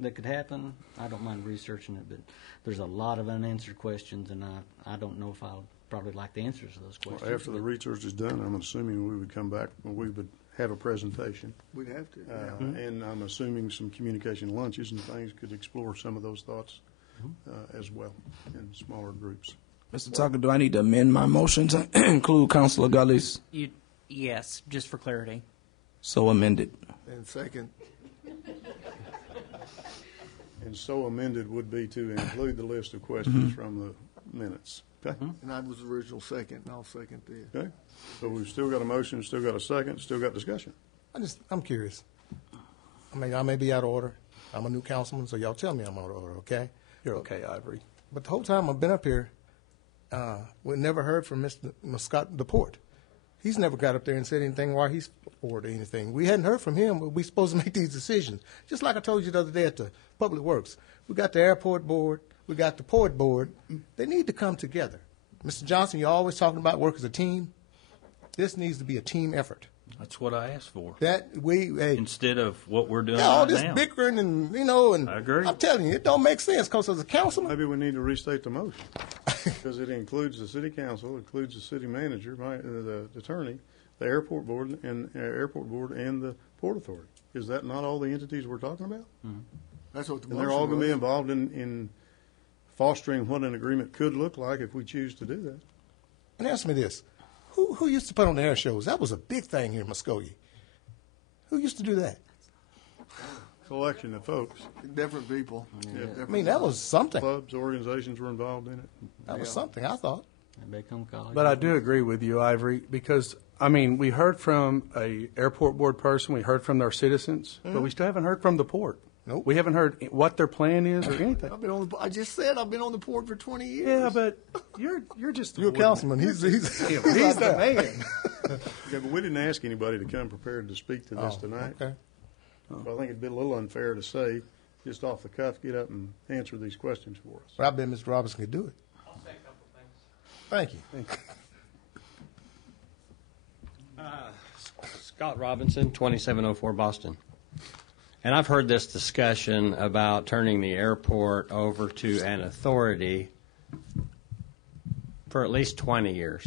that could happen, I don't mind researching it. But there's a lot of unanswered questions, and I don't know if I'll probably like the answers to those questions. Well, after the research is done, I'm assuming we would come back, we would have a presentation. We'd have to. And I'm assuming some communication lunches and things could explore some of those thoughts as well in smaller groups. Mr. Tucker, do I need to amend my motion to include Councilor Gully's? Yes, just for clarity. So amended. And second. And so amended would be to include the list of questions from the minutes. Okay? And I was the original second, and I'll second this. Okay. So we've still got a motion, still got a second, still got discussion. I'm curious. I mean, I may be out of order. I'm a new councilman, so y'all tell me I'm out of order, okay? You're okay, Ivory. But the whole time I've been up here, we never heard from Mr. Scott DePort. He's never got up there and said anything why he's for it or anything. We hadn't heard from him, but we're supposed to make these decisions. Just like I told you the other day at the Public Works. We got the airport board, we got the port board. They need to come together. Mr. Johnson, you're always talking about work as a team. This needs to be a team effort. That's what I asked for. Instead of what we're doing all right this now. bickering and I agree. I'm telling you, it don't make sense, because as a councilman. Maybe we need to restate the motion, because it includes the city council, includes the city manager, the attorney, the airport board, and the Port Authority. Is that not all the entities we're talking about? That's what the And motion they're all going to be was. involved in fostering what an agreement could look like if we choose to do that. And answer me this. Who used to put on the air shows? That was a big thing here in Muskogee. Who used to do that? Collection of folks. Different people. I mean, that was something. Clubs, organizations were involved in it. That was something, I thought. But I do agree with you, Ivory, because, I mean, we heard from a airport board person, we heard from their citizens, but we still haven't heard from the port. Nope. We haven't heard what their plan is or anything. I just said I've been on the port for 20 years. Yeah, but you're just You're a councilman. He's he's the man. Yeah, but we didn't ask anybody to come prepared to speak to this tonight. Okay. So I think it'd be a little unfair to say, just off the cuff, get up and answer these questions for us. But I bet Mr. Robinson could do it. I'll say a couple things. Thank you. Scott Robinson, 2704 Boston. And I've heard this discussion about turning the airport over to an authority for at least 20 years.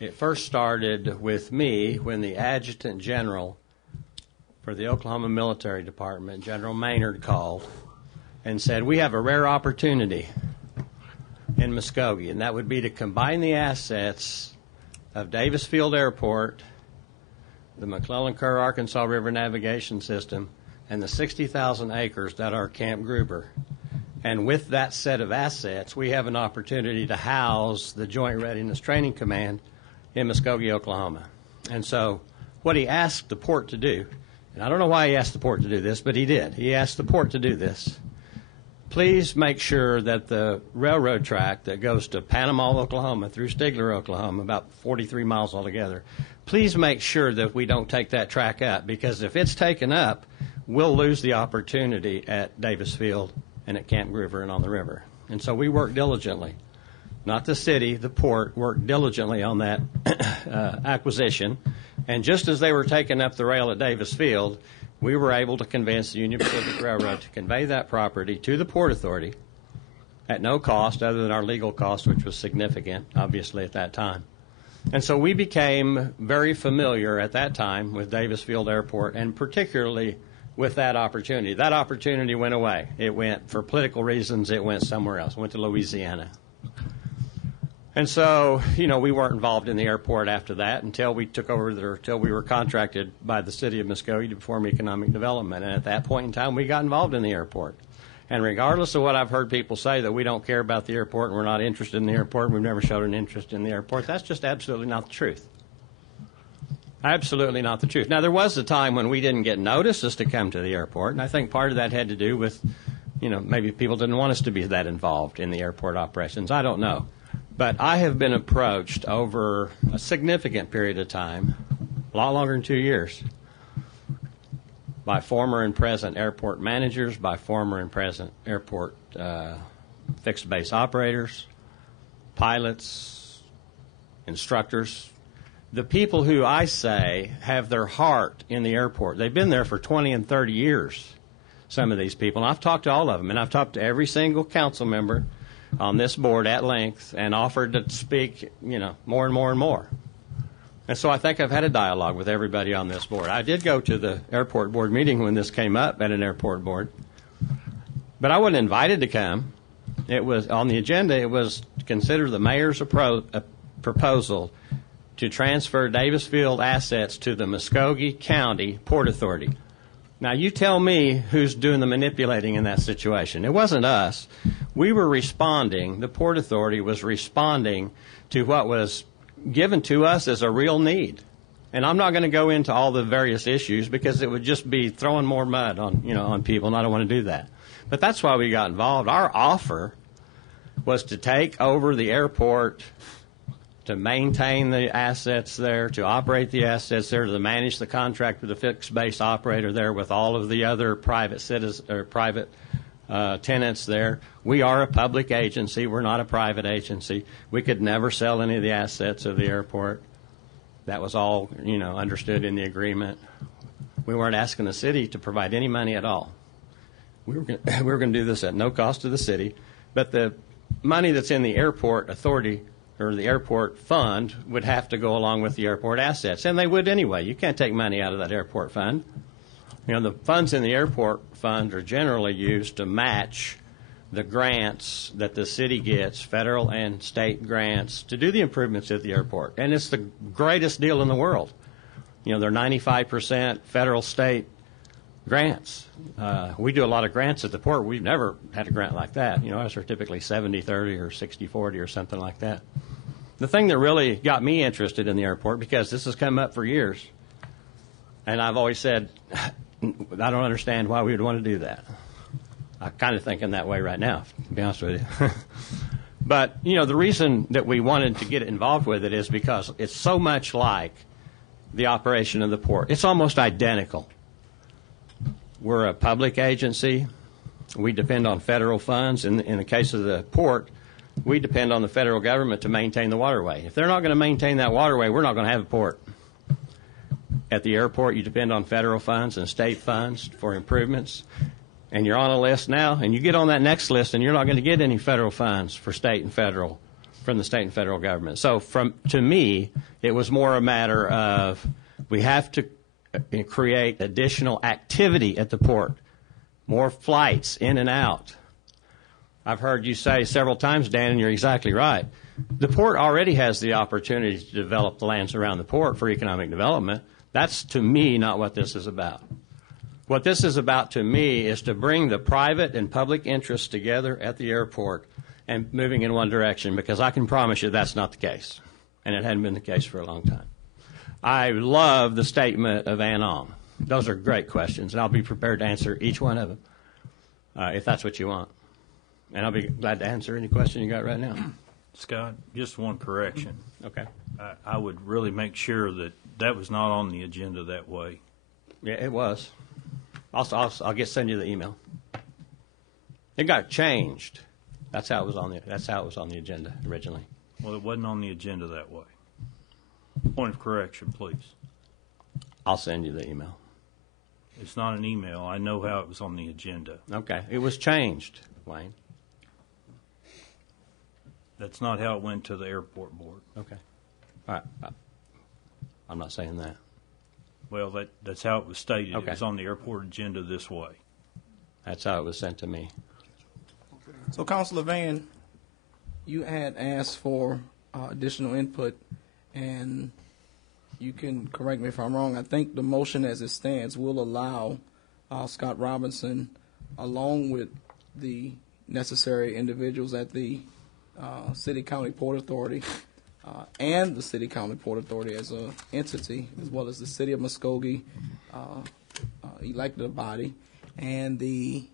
It first started with me when the Adjutant General for the Oklahoma Military Department, General Maynard, called and said, we have a rare opportunity in Muskogee, and that would be to combine the assets of Davis Field Airport, the McClellan-Kerr Arkansas River Navigation System, and the 60,000 acres that are Camp Gruber. And with that set of assets, we have an opportunity to house the Joint Readiness Training Command in Muskogee, Oklahoma. And so what he asked the port to do, and I don't know why he asked the port to do this, but he did. He asked the port to do this. Please make sure that the railroad track that goes to Panama, Oklahoma, through Stigler, Oklahoma, about 43 miles altogether, please make sure that we don't take that track up, because if it's taken up, we'll lose the opportunity at Davis Field and at Camp Gruber and on the river. And so we worked diligently. Not the city, the port worked diligently on that acquisition. And just as they were taking up the rail at Davis Field, we were able to convince the Union Pacific Railroad to convey that property to the Port Authority at no cost other than our legal cost, which was significant, obviously, at that time. And so we became very familiar at that time with Davis Field Airport, and particularly with that opportunity. That opportunity went away. It went, for political reasons, it went somewhere else. It went to Louisiana. And so, you know, we weren't involved in the airport after that until we took over there, until we were contracted by the city of Muskogee to perform economic development. And at that point in time, we got involved in the airport. And regardless of what I've heard people say, that we don't care about the airport and we're not interested in the airport and we've never showed an interest in the airport, that's just absolutely not the truth. Absolutely not the truth. Now, there was a time when we didn't get notices to come to the airport, and I think part of that had to do with, you know, maybe people didn't want us to be that involved in the airport operations. I don't know. But I have been approached over a significant period of time, a lot longer than 2 years, by former and present airport managers, by former and present airport fixed base operators, pilots, instructors, the people who I say have their heart in the airport. They've been there for 20 and 30 years, some of these people. And I've talked to all of them, and I've talked to every single council member on this board at length and offered to speak, you know, more and more and more. And so I think I've had a dialogue with everybody on this board. I did go to the airport board meeting when this came up at an airport board, but I wasn't invited to come. It was on the agenda. It was to consider the mayor's proposal to transfer Davis Field assets to the Muskogee County Port Authority. Now, you tell me who's doing the manipulating in that situation. It wasn't us. We were responding. The Port Authority was responding to what was given to us as a real need. And I'm not going to go into all the various issues because it would just be throwing more mud on, you know, on people, and I don't want to do that. But that's why we got involved. Our offer was to take over the airport, to maintain the assets there, to operate the assets there, to manage the contract with the fixed base operator there with all of the other private citizens or private tenants there. We are a public agency. We're not a private agency. We could never sell any of the assets of the airport. That was all, you know, understood in the agreement. We weren't asking the city to provide any money at all. We were going to do this at no cost to the city, but the money that's in the airport authority or the airport fund would have to go along with the airport assets, and they would anyway. You can't take money out of that airport fund. You know, the funds in the airport fund are generally used to match the grants that the city gets, federal and state grants, to do the improvements at the airport. And it's the greatest deal in the world. You know, they're 95% federal state grants. We do a lot of grants at the port. We've never had a grant like that. You know, ours are typically 70-30 or 60-40 or something like that. The thing that really got me interested in the airport, because this has come up for years, and I've always said, I don't understand why we would want to do that. I'm kind of thinking that way right now, to be honest with you. But, you know, the reason that we wanted to get involved with it is because it's so much like the operation of the port. It's almost identical. We're a public agency. We depend on federal funds. In the case of the port, we depend on the federal government to maintain the waterway. If they're not going to maintain that waterway, we're not going to have a port. At the airport, you depend on federal funds and state funds for improvements. And you're on a list now, and you get on that next list, and you're not going to get any federal funds for state and federal, from the state and federal government. So to me, it was more a matter of we have to create additional activity at the port, more flights in and out. I've heard you say several times, Dan, and you're exactly right. The port already has the opportunity to develop the lands around the port for economic development. That's, to me, not what this is about. What this is about, to me, is to bring the private and public interests together at the airport and moving in one direction, because I can promise you that's not the case, and it hadn't been the case for a long time. I love the statement of Ann Ong. Those are great questions, and I'll be prepared to answer each one of them if that's what you want. And I'll be glad to answer any question you got right now. Scott, just one correction. Okay. I would really make sure that that was not on the agenda that way. Yeah, it was. I'll send you the email. It got changed. That's how it was on the agenda originally. Well, it wasn't on the agenda that way. Point of correction, please. I'll send you the email. It's not an email. I know how it was on the agenda. Okay. It was changed, Wayne. That's not how it went to the airport board. Okay. I'm not saying that. Well, that's how it was stated. Okay. It was on the airport agenda this way. That's how it was sent to me. So, Councilor Van, you had asked for additional input, and you can correct me if I'm wrong. I think the motion as it stands will allow Scott Robinson, along with the necessary individuals at the City County Port Authority and the City County Port Authority as an entity, as well as the City of Muskogee elected body, and the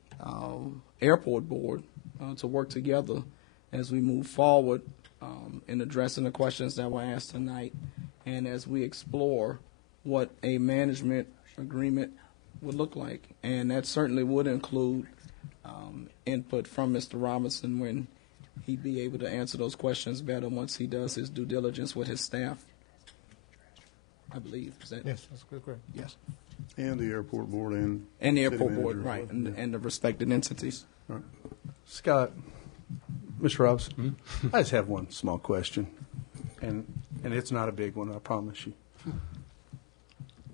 airport board to work together as we move forward in addressing the questions that were asked tonight, and as we explore what a management agreement would look like. And that certainly would include input from Mr. Robinson when he'd be able to answer those questions better once he does his due diligence with his staff, I believe. Is that? Yes, that's correct. Yes. And the airport board and the city airport board, manager. right, and the respected entities. Right. Scott, Mr. Robinson, I just have one small question, and it's not a big one, I promise you.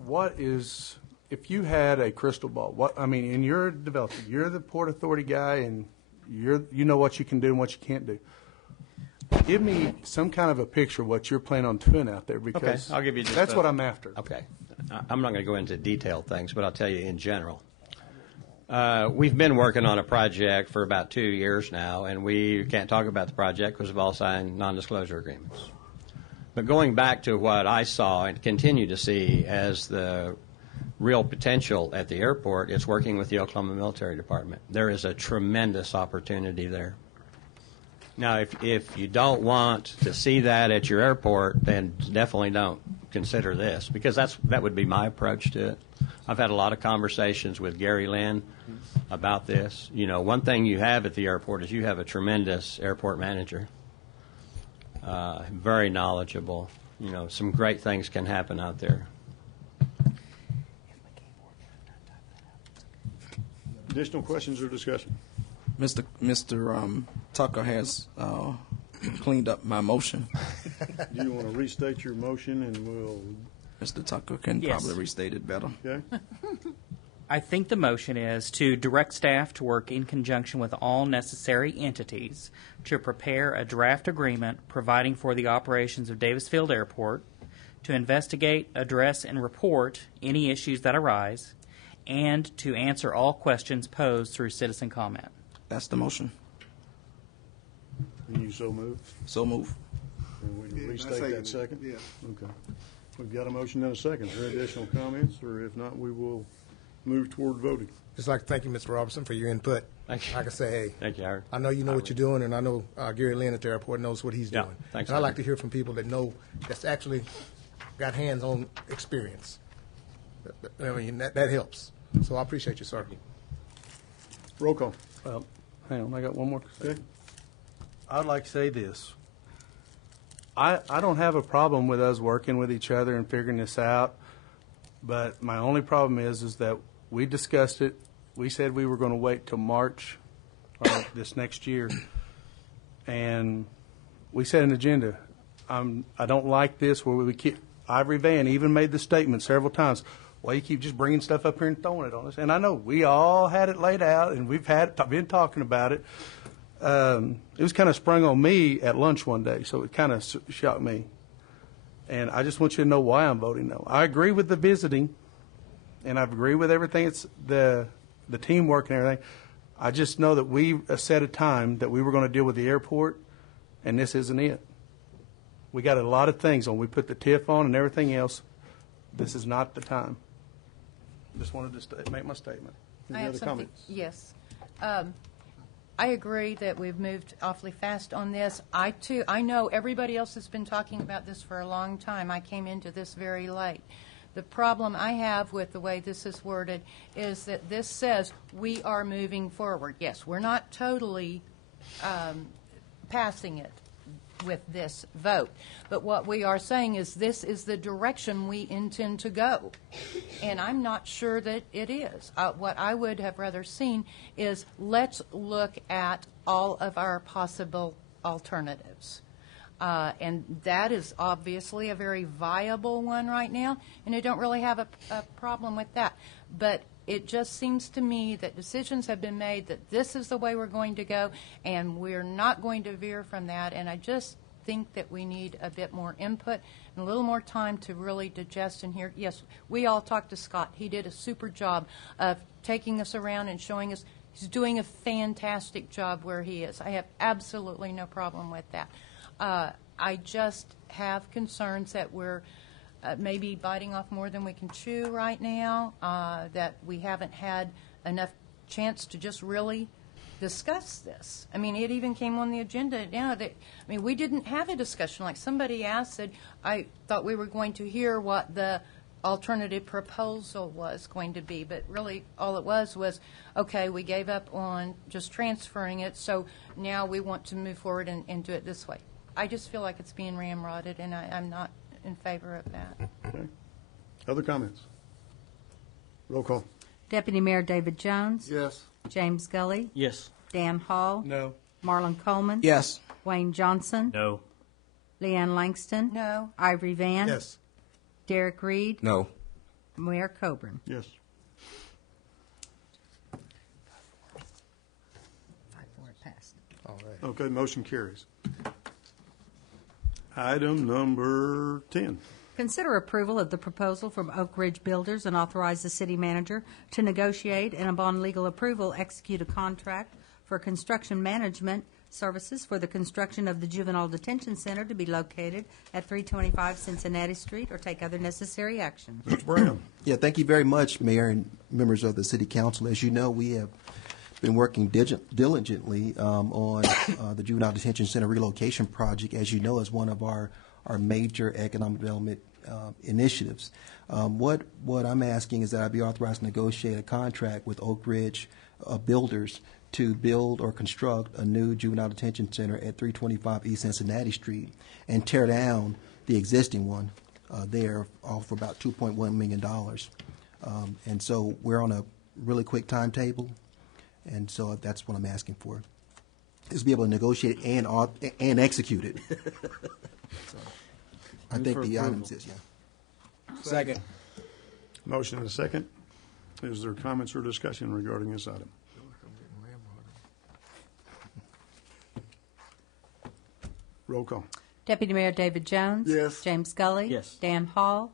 What is, if you had a crystal ball, and you're a developer, you're the Port Authority guy, and you know what you can do and what you can't do. Give me some kind of a picture of what you're planning on doing out there, because Okay, I'll give you just that's what I'm after. Okay. I'm not going to go into detailed things, but I'll tell you in general. We've been working on a project for about 2 years now, and we can't talk about the project because we've all signed non-disclosure agreements. But going back to what I saw and continue to see as the real potential at the airport, it's working with the Oklahoma Military Department. There is a tremendous opportunity there. Now, if you don't want to see that at your airport, then definitely don't consider this, because that would be my approach to it. I've had a lot of conversations with Gary Lynn about this. You know, one thing you have at the airport is you have a tremendous airport manager, very knowledgeable. You know, some great things can happen out there. Additional questions or discussion? Mr. Tucker has cleaned up my motion. Do you want to restate your motion, and we'll... Mr. Tucker can Yes. probably restate it better. Okay. I think the motion is to direct staff to work in conjunction with all necessary entities to prepare a draft agreement providing for the operations of Davis Field Airport, to investigate, address, and report any issues that arise, and to answer all questions posed through citizen comment. That's the motion. And you so move? So move. And we can Yeah, I restate second that it. second? Yeah. Okay. We've got a motion and a second. Are there additional comments, or if not, we will move toward voting. Just like to thank you, Mr. Robinson, for your input. Thank you. Like I say, hey, Thank you, Howard. I know you know what you're doing, and I know Gary Lynn at the airport knows what he's Yeah, doing. thanks, And I Howard. like to hear from people that know, that's actually got hands-on experience. I mean, that helps. So I appreciate you, sir. Roll call. Well, hang on, I got one more. Okay. I'd like to say this. I don't have a problem with us working with each other and figuring this out, but my only problem is that we discussed it. We said we were going to wait till March or this next year, and we set an agenda. I don't like this where we keep. Ivory Van even made the statement several times. Well, you keep just bringing stuff up here and throwing it on us. And I know we all had it laid out, and we've been talking about it. It was kind of sprung on me at lunch one day, so it kind of shocked me. And I just want you to know why I'm voting no. I agree with the visiting, and I agree with everything. It's the teamwork and everything. I just know that we set a time that we were going to deal with the airport, and this isn't it. We got a lot of things on. We put the TIF on and everything else. This is not the time. Just wanted to make my statement. I have something. Yes. I agree that we've moved awfully fast on this. I know everybody else has been talking about this for a long time. I came into this very late. The problem I have with the way this is worded is that this says we are moving forward. Yes, we're not totally passing it with this vote. But what we are saying is this is the direction we intend to go. And I'm not sure that it is. What I would have rather seen is let's look at all of our possible alternatives. And that is obviously a very viable one right now, and I don't really have a problem with that. But it just seems to me that decisions have been made that this is the way we're going to go, and we're not going to veer from that. And I just think that we need a bit more input and a little more time to really digest and hear. Yes, we all talked to Scott. He did a super job of taking us around and showing us. He's doing a fantastic job where he is. I have absolutely no problem with that. I just have concerns that we're maybe biting off more than we can chew right now, that we haven't had enough chance to just really discuss this. I mean, it even came on the agenda now. We didn't have a discussion. Like somebody asked, said, I thought we were going to hear what the alternative proposal was going to be, but really all it was, okay, we gave up on just transferring it, so now we want to move forward and do it this way. I just feel like it's being ramrodded, and I'm not in favor of that. Okay. Other comments? Roll call. Deputy Mayor David Jones. Yes. James Gully. Yes. Dan Hall. No. Marlon Coleman. Yes. Wayne Johnson. No. Leanne Langston. No. Ivory Van. Yes. Derek Reed. No. Mayor Coburn. Yes. 5-4 passed. All right. Okay, motion carries. Item number 10. Consider approval of the proposal from Oak Ridge Builders and authorize the city manager to negotiate and upon legal approval execute a contract for construction management services for the construction of the Juvenile Detention Center to be located at 325 Cincinnati Street, or take other necessary action. Mr. Brown. Yeah, thank you very much, Mayor and members of the City Council. As you know, we have been working diligently on the Juvenile Detention Center relocation project, as you know, is one of our major economic development initiatives. What I'm asking is that I be authorized to negotiate a contract with Oak Ridge Builders to build or construct a new juvenile detention center at 325 East Cincinnati Street and tear down the existing one there for about $2.1 million. And so we're on a really quick timetable. And so that's what I'm asking for, is to be able to negotiate and execute it. So I think the item says, yeah. Second. Motion and a second. Is there comments or discussion regarding this item? Roll call. Deputy Mayor David Jones. Yes. James Gully. Yes. Dan Hall.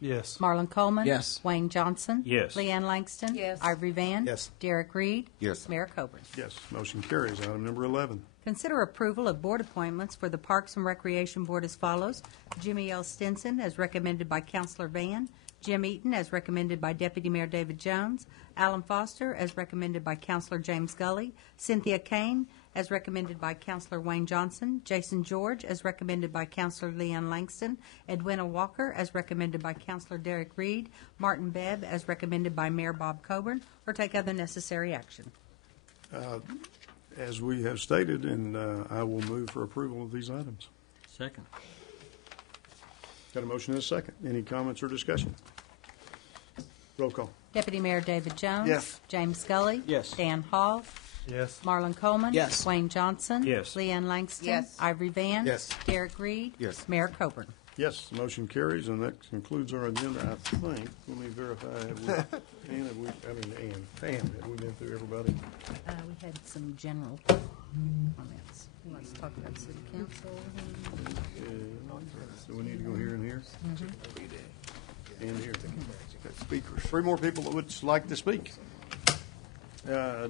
Yes. Marlon Coleman. Yes. Wayne Johnson. Yes. Leanne Langston. Yes. Ivory Van. Yes. Derek Reed. Yes. Mayor Coburn. Yes, motion carries. Item number 11. Consider approval of board appointments for the Parks and Recreation Board as follows. Jimmy L. Stinson, as recommended by Councilor Van. Jim Eaton, as recommended by Deputy Mayor David Jones. Alan Foster, as recommended by Councilor James Gully. Cynthia Kane, as recommended by Councilor Wayne Johnson. Jason George, as recommended by Councilor Leanne Langston. Edwina Walker, as recommended by Councilor Derek Reed. Martin Bebb, as recommended by Mayor Bob Coburn, or take other necessary action. As we have stated, and I will move for approval of these items. Second. Got a motion and a second. Any comments or discussion? Roll call. Deputy Mayor David Jones. Yes. James Scully. Yes. Dan Hall. Yes. Marlon Coleman. Yes. Wayne Johnson. Yes. Leanne Langston. Yes. Ivory Van. Yes. Derek Reed. Yes. Mayor Coburn. Yes, the motion carries, and that concludes our agenda, I think. Let me verify. Ann, have we been through everybody? We had some general comments. Let's talk about city council. So we need to go here and here? And here. Speakers. 3 more people that would like to speak.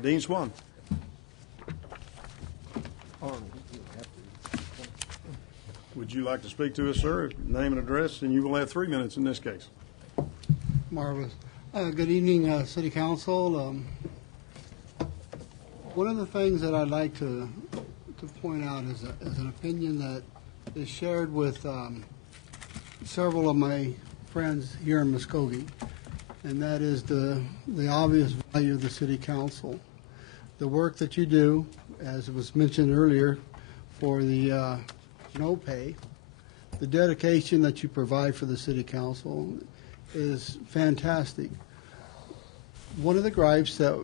Dean Swan. Would you like to speak to us, sir? Name and address, and you will have 3 minutes in this case. Marvelous. Good evening, City Council. One of the things that I'd like to point out is an opinion that is shared with several of my friends here in Muskogee, and that is the obvious value of the City Council. The work that you do, as was mentioned earlier, for the no pay, the dedication that you provide for the City Council is fantastic. One of the gripes that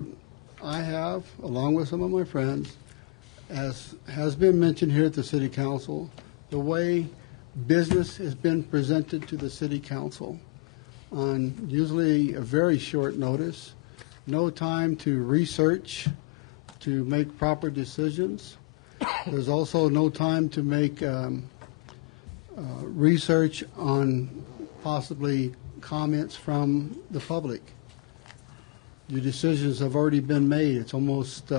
I have, along with some of my friends, as has been mentioned here at the City Council, the way business has been presented to the city council on usually a very short notice, no time to research, to make proper decisions. There's also no time to make research on possibly comments from the public. Your decisions have already been made. It's almost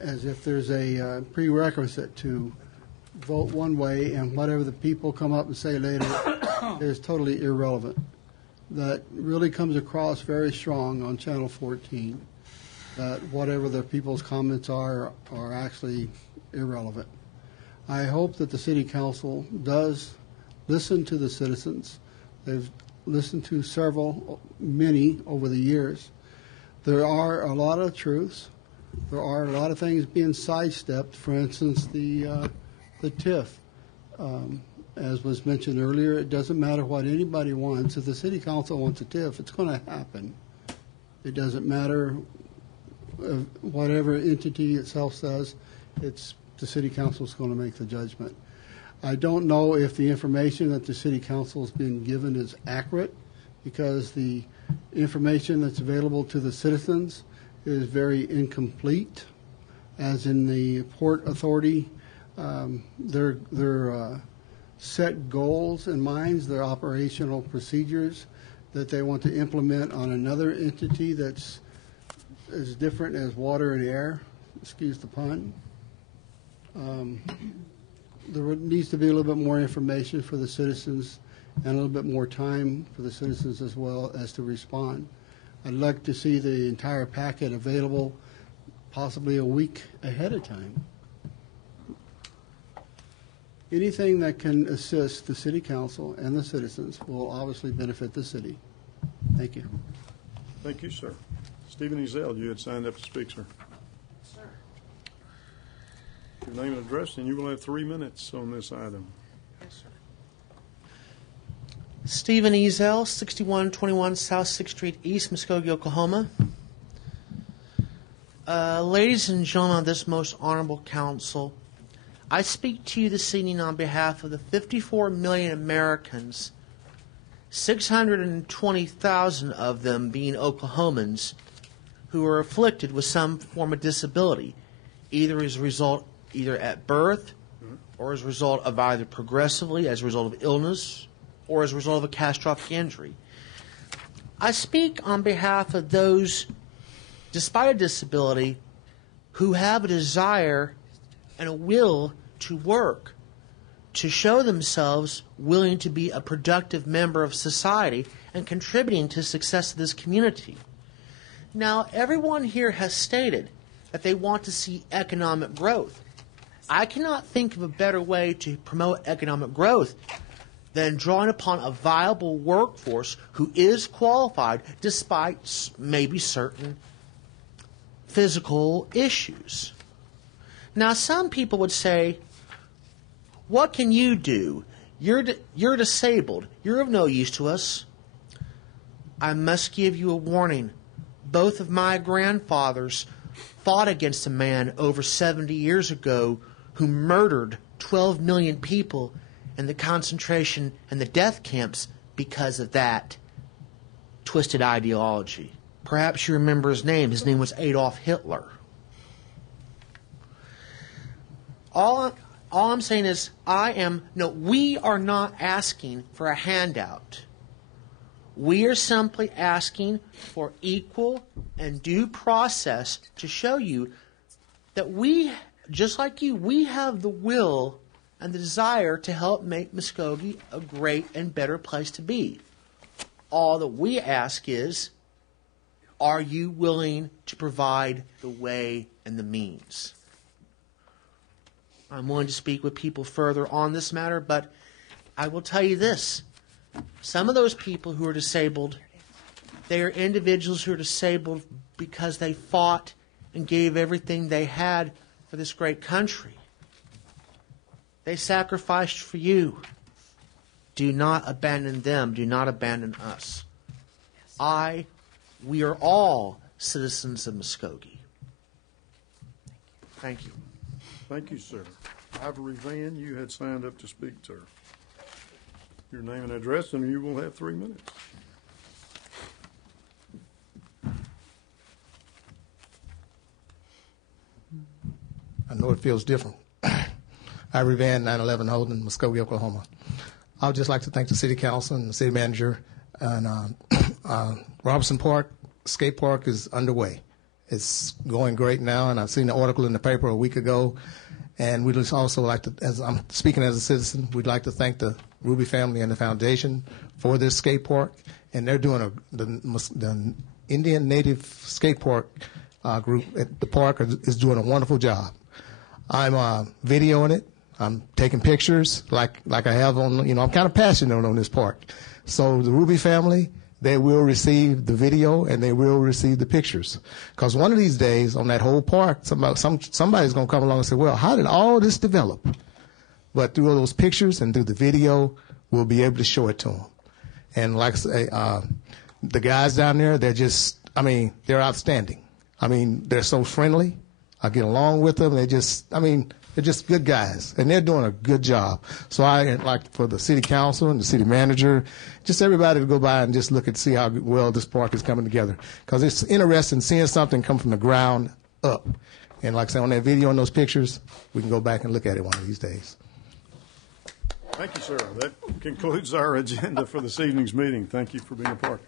as if there's a prerequisite to vote one way, and whatever the people come up and say later is totally irrelevant. That really comes across very strong on Channel 14, that whatever the people's comments are actually irrelevant. I hope that the City Council does listen to the citizens. They've listened to many over the years. There are a lot of truths. There are a lot of things being sidestepped. For instance, the TIF. As was mentioned earlier, it doesn't matter what anybody wants. If the City Council wants a TIF, it's going to happen. It doesn't matter whatever entity itself says. It's the City Council is going to make the judgment. I don't know if the information that the City Council has been given is accurate, because the information that's available to the citizens is very incomplete. As in the Port Authority, their set goals in mind, their operational procedures that they want to implement on another entity that's as different as water and air, excuse the pun. There needs to be a little bit more information for the citizens and a little bit more time for the citizens as well as to respond. I'd like to see the entire packet available possibly a week ahead of time. Anything that can assist the City Council and the citizens will obviously benefit the city. Thank you. Thank you, sir. Stephen Ezell, you had signed up to speak, sir. Sir. Your name and address, and you will have 3 minutes on this item. Yes, sir. Stephen Ezell, 6121 South 6th Street East, Muskogee, Oklahoma. Ladies and gentlemen of this most honorable council, I speak to you this evening on behalf of the 54 million Americans, 620,000 of them being Oklahomans, who are afflicted with some form of disability, either at birth, or as a result of either progressively as a result of illness, or as a result of a catastrophic injury. I speak on behalf of those, despite a disability, who have a desire and a will to work, to show themselves willing to be a productive member of society and contributing to the success of this community. Now, everyone here has stated that they want to see economic growth. I cannot think of a better way to promote economic growth than drawing upon a viable workforce who is qualified despite maybe certain physical issues. Now, some people would say, what can you do? You're disabled. You're of no use to us. I must give you a warning. Both of my grandfathers fought against a man over 70 years ago who murdered 12 million people in the concentration and the death camps because of that twisted ideology. Perhaps you remember his name. His name was Adolf Hitler. All I'm saying is we are not asking for a handout. We are simply asking for equal and due process to show you that we, just like you, we have the will and the desire to help make Muskogee a great and better place to be. All that we ask is, are you willing to provide the way and the means? I'm willing to speak with people further on this matter, but I will tell you this. Some of those people who are disabled, they are individuals who are disabled because they fought and gave everything they had for this great country. They sacrificed for you. Do not abandon them. Do not abandon us. We are all citizens of Muskogee. Thank you. Thank you, sir. Ivory Van, you had signed up to speak, sir. Your name and address, and you will have 3 minutes. I know it feels different. Ivory Van, 911 Holden, Muskogee, Oklahoma. I would just like to thank the city council and the city manager. And Robertson Park skate park is underway. It's going great now, and I've seen the article in the paper a week ago. And we'd just also like to, as I'm speaking as a citizen, we'd like to thank the Ruby family and the foundation for this skate park. And they're doing the Indian Native Skate Park group at the park is doing a wonderful job. I'm videoing it. I'm taking pictures like I have on, I'm kind of passionate on this park. So the Ruby family, they will receive the video and they will receive the pictures. Because one of these days on that whole park, somebody's going to come along and say, well, how did all this develop? But through all those pictures and through the video, we'll be able to show it to them. And like I say, the guys down there, they're outstanding. They're so friendly. I get along with them. They're just good guys, and they're doing a good job. So I'd like for the city council and the city manager, just everybody to go by and just look and see how well this park is coming together. Because it's interesting seeing something come from the ground up. And like I said, on that video and those pictures, we can go back and look at it one of these days. Thank you, sir. That concludes our agenda for this evening's meeting. Thank you for being a part.